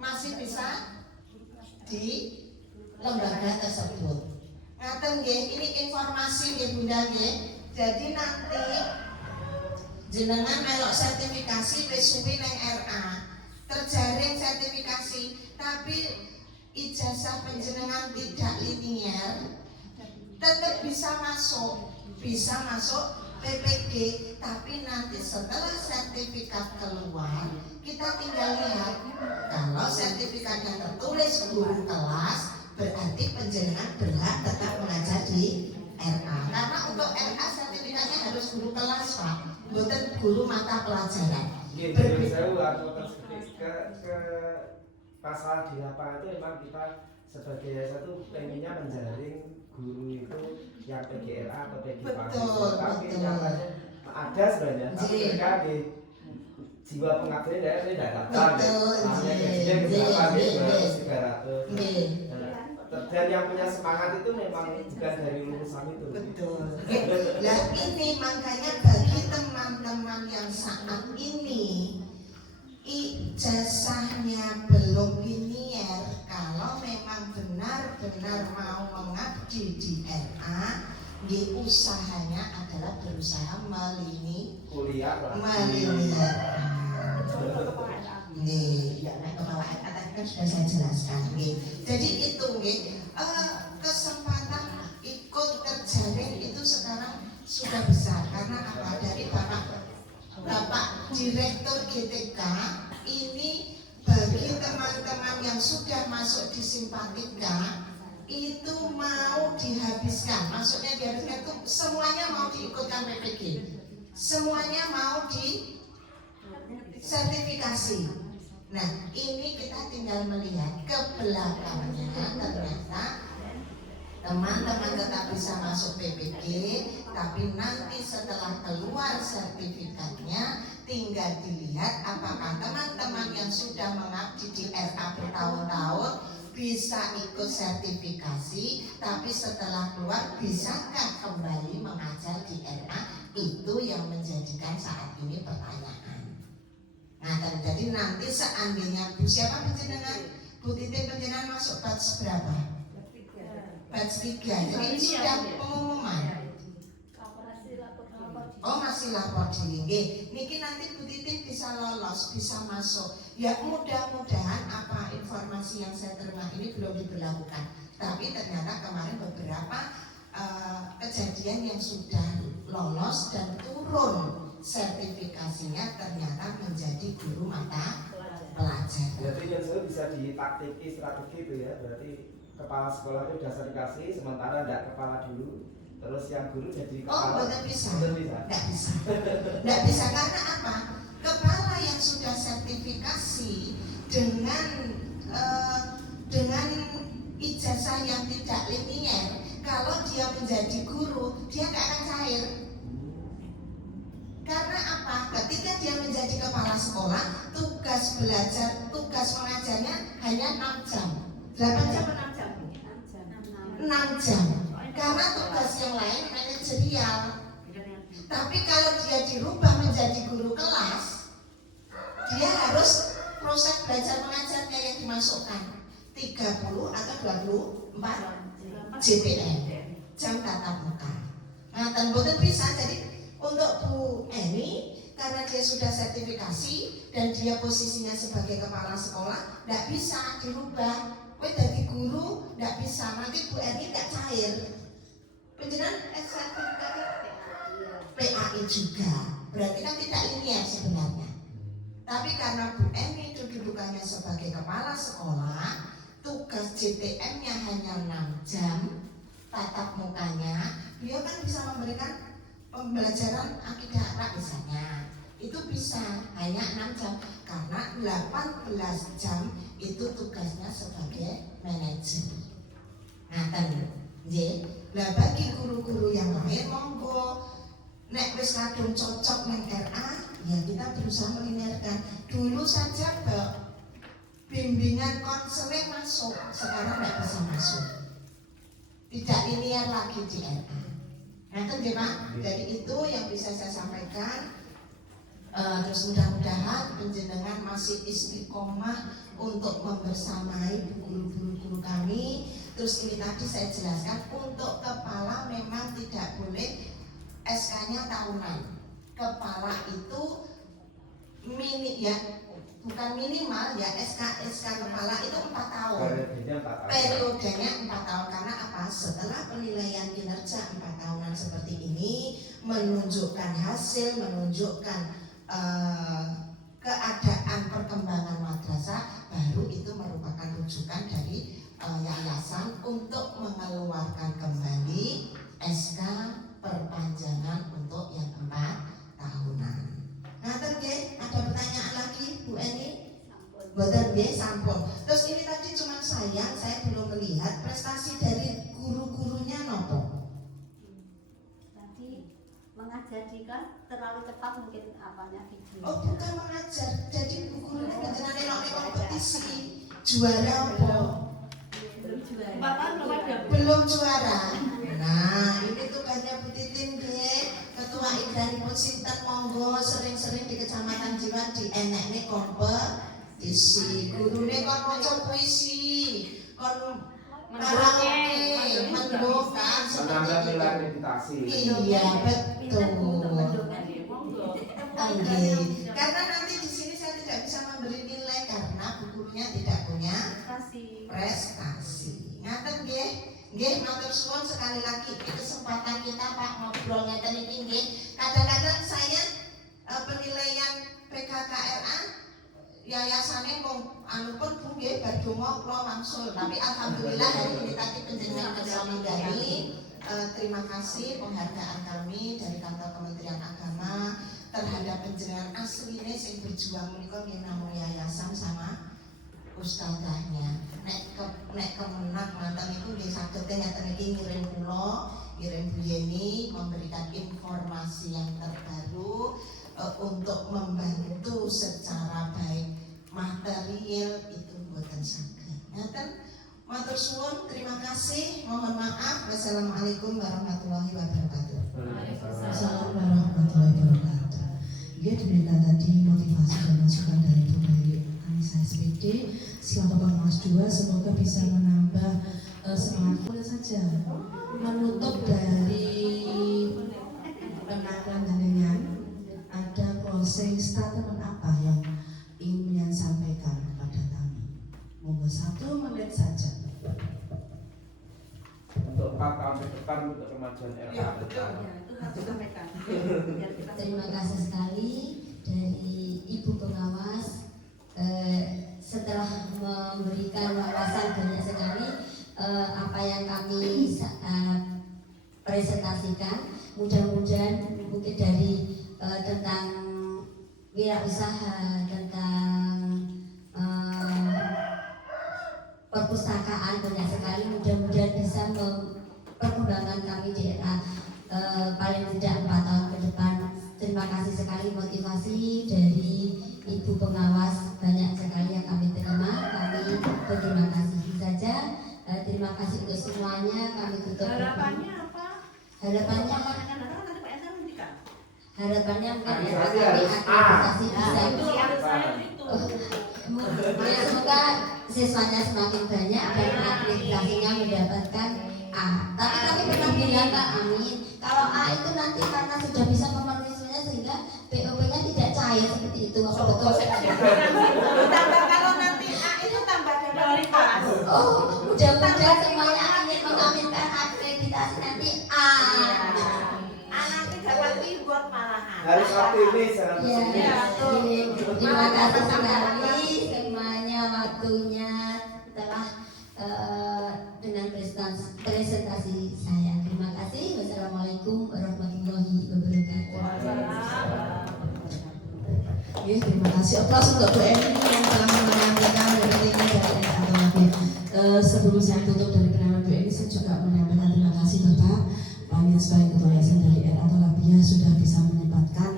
masih bisa di lembaga tersebut. Ngaten nggih, ini informasi nggih Bunda nggih. Jadi nanti jenengan melok sertifikasi wis suwi nang RA, terjaring sertifikasi, tapi ijazah penjenengan tidak linear, tetap bisa masuk PPG, tapi nanti setelah sertifikat keluar, kita tinggal lihat kalau sertifikatnya tertulis guru kelas, berarti penjenengan berhak tetap mengajar di RA. Karena untuk RA sertifikatnya harus guru kelas Pak, bukan guru mata pelajaran. Jadi saya ke pasal di lapangan itu memang kita sebagai satu pengennya menjaring guru itu yang PGRA atau PG PAUD. Tapi nyatanya ada sebenarnya, tapi mereka di jiwa pengabdian daerah ini tidak daftar. Hanya gajinya berapa 300. Dan yang punya semangat itu memang bukan dari lulusan itu. Betul. Nah ini makanya bagi teman-teman yang saat ini ijazahnya belum linear, kalau memang benar-benar mau mengabdi di RA, usahanya adalah berusaha ya naik kepala tadi kan sudah saya jelaskan. Jadi itu kesempatan ikut terjaring itu sekarang sudah besar karena apa? Dari Bapak Direktur GTK ini bagi teman-teman yang sudah masuk di Simpatika itu mau dihabiskan, maksudnya dihabiskan itu semuanya mau diikutkan PPG, semuanya mau di sertifikasi. Nah ini kita tinggal melihat ke belakangnya, ternyata teman-teman tetap bisa masuk PPG, tapi nanti setelah keluar sertifikatnya tinggal dilihat apakah teman-teman yang sudah mengabdi di RA bertahun-tahun bisa ikut sertifikasi, tapi setelah keluar bisakah kembali mengajar di RA? Itu yang menjadikan saat ini pertanyaan. Nah, jadi nanti seandainya siapa penjenengan? Bu Titin penjenengan masuk batch berapa? Batch 3. Jadi ini sudah pengumuman. Oh masih lapor diri. Niki nanti Bu Titin bisa lolos, bisa masuk. Ya mudah-mudahan apa informasi yang saya terima ini belum diberlakukan. Tapi ternyata kemarin beberapa kejadian yang sudah lolos dan turun sertifikasinya ternyata menjadi guru mata pelajaran. Jadi yang saya bisa ditaktiki strategi itu ya, berarti kepala sekolah itu sudah sertifikasi, sementara tidak kepala dulu, terus yang guru jadi kepala. Oh, betul bisa. Betul bisa. Nggak bisa. Nggak bisa karena apa? Kepala yang sudah sertifikasi dengan ijazah yang tidak linier, kalau dia menjadi guru, dia nggak akan cair. Karena apa? Ketika dia menjadi kepala sekolah, tugas belajar, tugas mengajarnya hanya 6 jam. 8 jam atau 6 jam? 6 jam. Karena tugas yang lain manajerial. Tapi kalau dia dirubah menjadi guru kelas, dia harus proses belajar mengajarnya yang dimasukkan 30 atau 24 JPM, jam tatap muka. Nah, dan boten bisa. Jadi untuk Bu Eni, karena dia sudah sertifikasi dan dia posisinya sebagai kepala sekolah, tidak bisa dirubah. Kowe dadi guru tidak bisa, nanti Bu Eni tidak cair. Penjenengan sertifikat PAI juga, berarti kan tidak linear sebenarnya. Tapi karena Bu Eni itu kedudukannya sebagai kepala sekolah, tugas JTM-nya hanya 6 jam, tatap mukanya, beliau kan bisa memberikan pembelajaran akidah akhlak misalnya. Itu bisa hanya 6 jam karena 18 jam itu tugasnya sebagai manajer. Nah, lah bagi guru-guru yang lain monggo nek wis kadung cocok nang RA, ya kita berusaha melinearkan. Dulu saja bimbingan konseling masuk, sekarang tidak bisa masuk. Tidak linear lagi di RA. Nah, kan ya Pak, jadi itu yang bisa saya sampaikan. Terus mudah-mudahan penjenengan masih istiqomah untuk membersamai guru-guru kami. Terus ini tadi saya jelaskan, untuk kepala memang tidak boleh SK-nya tahunan. Kepala itu bukan minimal ya, SK kepala itu 4 tahun. Periodenya 4 tahun. Karena apa? Setelah penilaian kinerja 4 tahunan seperti ini, menunjukkan hasil, menunjukkan keadaan perkembangan madrasah, baru itu merupakan rujukan dari yayasan untuk mengeluarkan kembali SK perpanjangan untuk yang 4 tahunan. Nah, ada pertanyaan lagi Bu Eni? Boten nggih, sampun. Terus ini tadi cuma saya belum melihat prestasi dari guru-gurunya nopo. Tadi mengajar kan terlalu cepat mungkin apanya video. Oh, bukan mengajar. Jadi gurunya penjenengan nek kompetisi juara apa? Belum juara. Nah, ini tugasnya Bu Titin nggih. Ketua Ikdanipun sinten monggo sering-sering di Kecamatan Jiwan di enekne kompetisi. Gurune kon maca puisi, kon karaoke, mendongeng, menambah nilai akreditasi. Iya, betul. Karena nanti di sini saya tidak bisa memberi nilai karena gurunya tidak punya prestasi. Ngaten nggih? Nggih, matur suwun sekali lagi di kesempatan kita Pak ngobrol ngeten iki nggih. Kadang-kadang saya penilaian PKKLA yayasane mung pun Bu nggih bar donga kula wangsul. Tapi alhamdulillah hari ini tadi penjenengan bisa menggali terima kasih penghargaan kami dari kantor Kementerian Agama terhadap penjenengan asline sing berjuang menika nggih namung yayasan sama ustazahnya. Nek kemenak mantan itu nggih saged ngaten iki ngirim kula, ngirim Bu Yeni memberikan informasi yang terbaru untuk membantu secara baik material itu mboten saged. Ngaten matur suwun, terima kasih, mohon maaf. Wassalamualaikum warahmatullahi wabarakatuh. Assalamualaikum warahmatullahi wabarakatuh. Dia diberikan tadi motivasi dan masukan dari Bu Anissa SPD Siswa Kelas 2, semoga bisa menambah semangat. Boleh saja menutup dari penawaran jenengan, ada closing statement apa yang ingin sampaikan kepada kami? Monggo 1 menit saja. Untuk 4 tahun ke depan untuk kemajuan RA. Terima kasih sekali dari Ibu Pengawas setelah memberikan wawasan banyak sekali apa yang kami presentasikan, mudah-mudahan mungkin dari tentang wirausaha, tentang perpustakaan banyak sekali, mudah-mudahan bisa memperkembangkan kami di era paling tidak 4 tahun ke depan. Terima kasih sekali motivasi dari Ibu Pengawas, banyak sekali yang kami terima. Kami berterima kasih saja. Terima kasih untuk semuanya. Kami tutup. Harapannya apa? Harapannya Nanti Pak Esa memberikan. Harapannya mungkin kami Harus akreditasi bisa. Itu harus saya itu. Ya, semoga siswanya semakin banyak dan akreditasinya mendapatkan A. Tapi kami pernah bilang Kak, amin. Kalau A itu nanti karena sudah bisa memenuhi semuanya sehingga POP-nya tidak cair seperti itu. Apa betul? Tambah kalau nanti A itu tambah dari kelas. Oh, mudah-mudahan semuanya ingin mengaminkan akreditasi nanti A. Nanti dapat reward malahan. Harus optimis, harus Ya, optimis. terima kasih sekali semuanya waktunya telah dengan presentasi saya. Terima kasih. Wassalamualaikum warahmatullahi wabarakatuh. Ya, terima kasih. Aplaus untuk Bu Eni yang telah menyampaikan dari tema dari atau lebih. Sebelum saya tutup dari penyampaian Bu Eni, saya juga menyampaikan terima kasih Bapak Panitia sebagai Ketua Yayasan dari atau Labia sudah bisa menyempatkan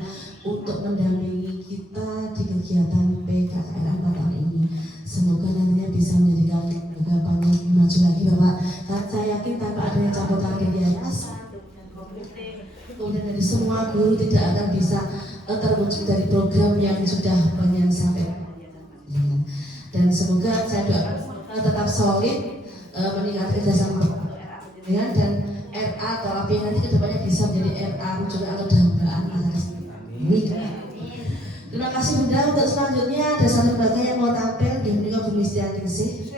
untuk mendampingi kita di kegiatan PKKR 4 tahun ini. Semoga nantinya bisa menjadikan lembaga maju lagi Bapak. Dan saya yakin tanpa adanya campur tangan yayasan, kemudian dari semua guru tidak akan bisa terwujud dari program yang sudah banyak sampai. Dan semoga saya doakan tetap solid, meningkatkan kerjasama dan RA atau LABI nanti kedepannya bisa menjadi RA rujukan atau dambaan atas ini. Terima kasih Bunda. Untuk selanjutnya ada satu lembaga yang mau tampil di Bu Mistianingsih.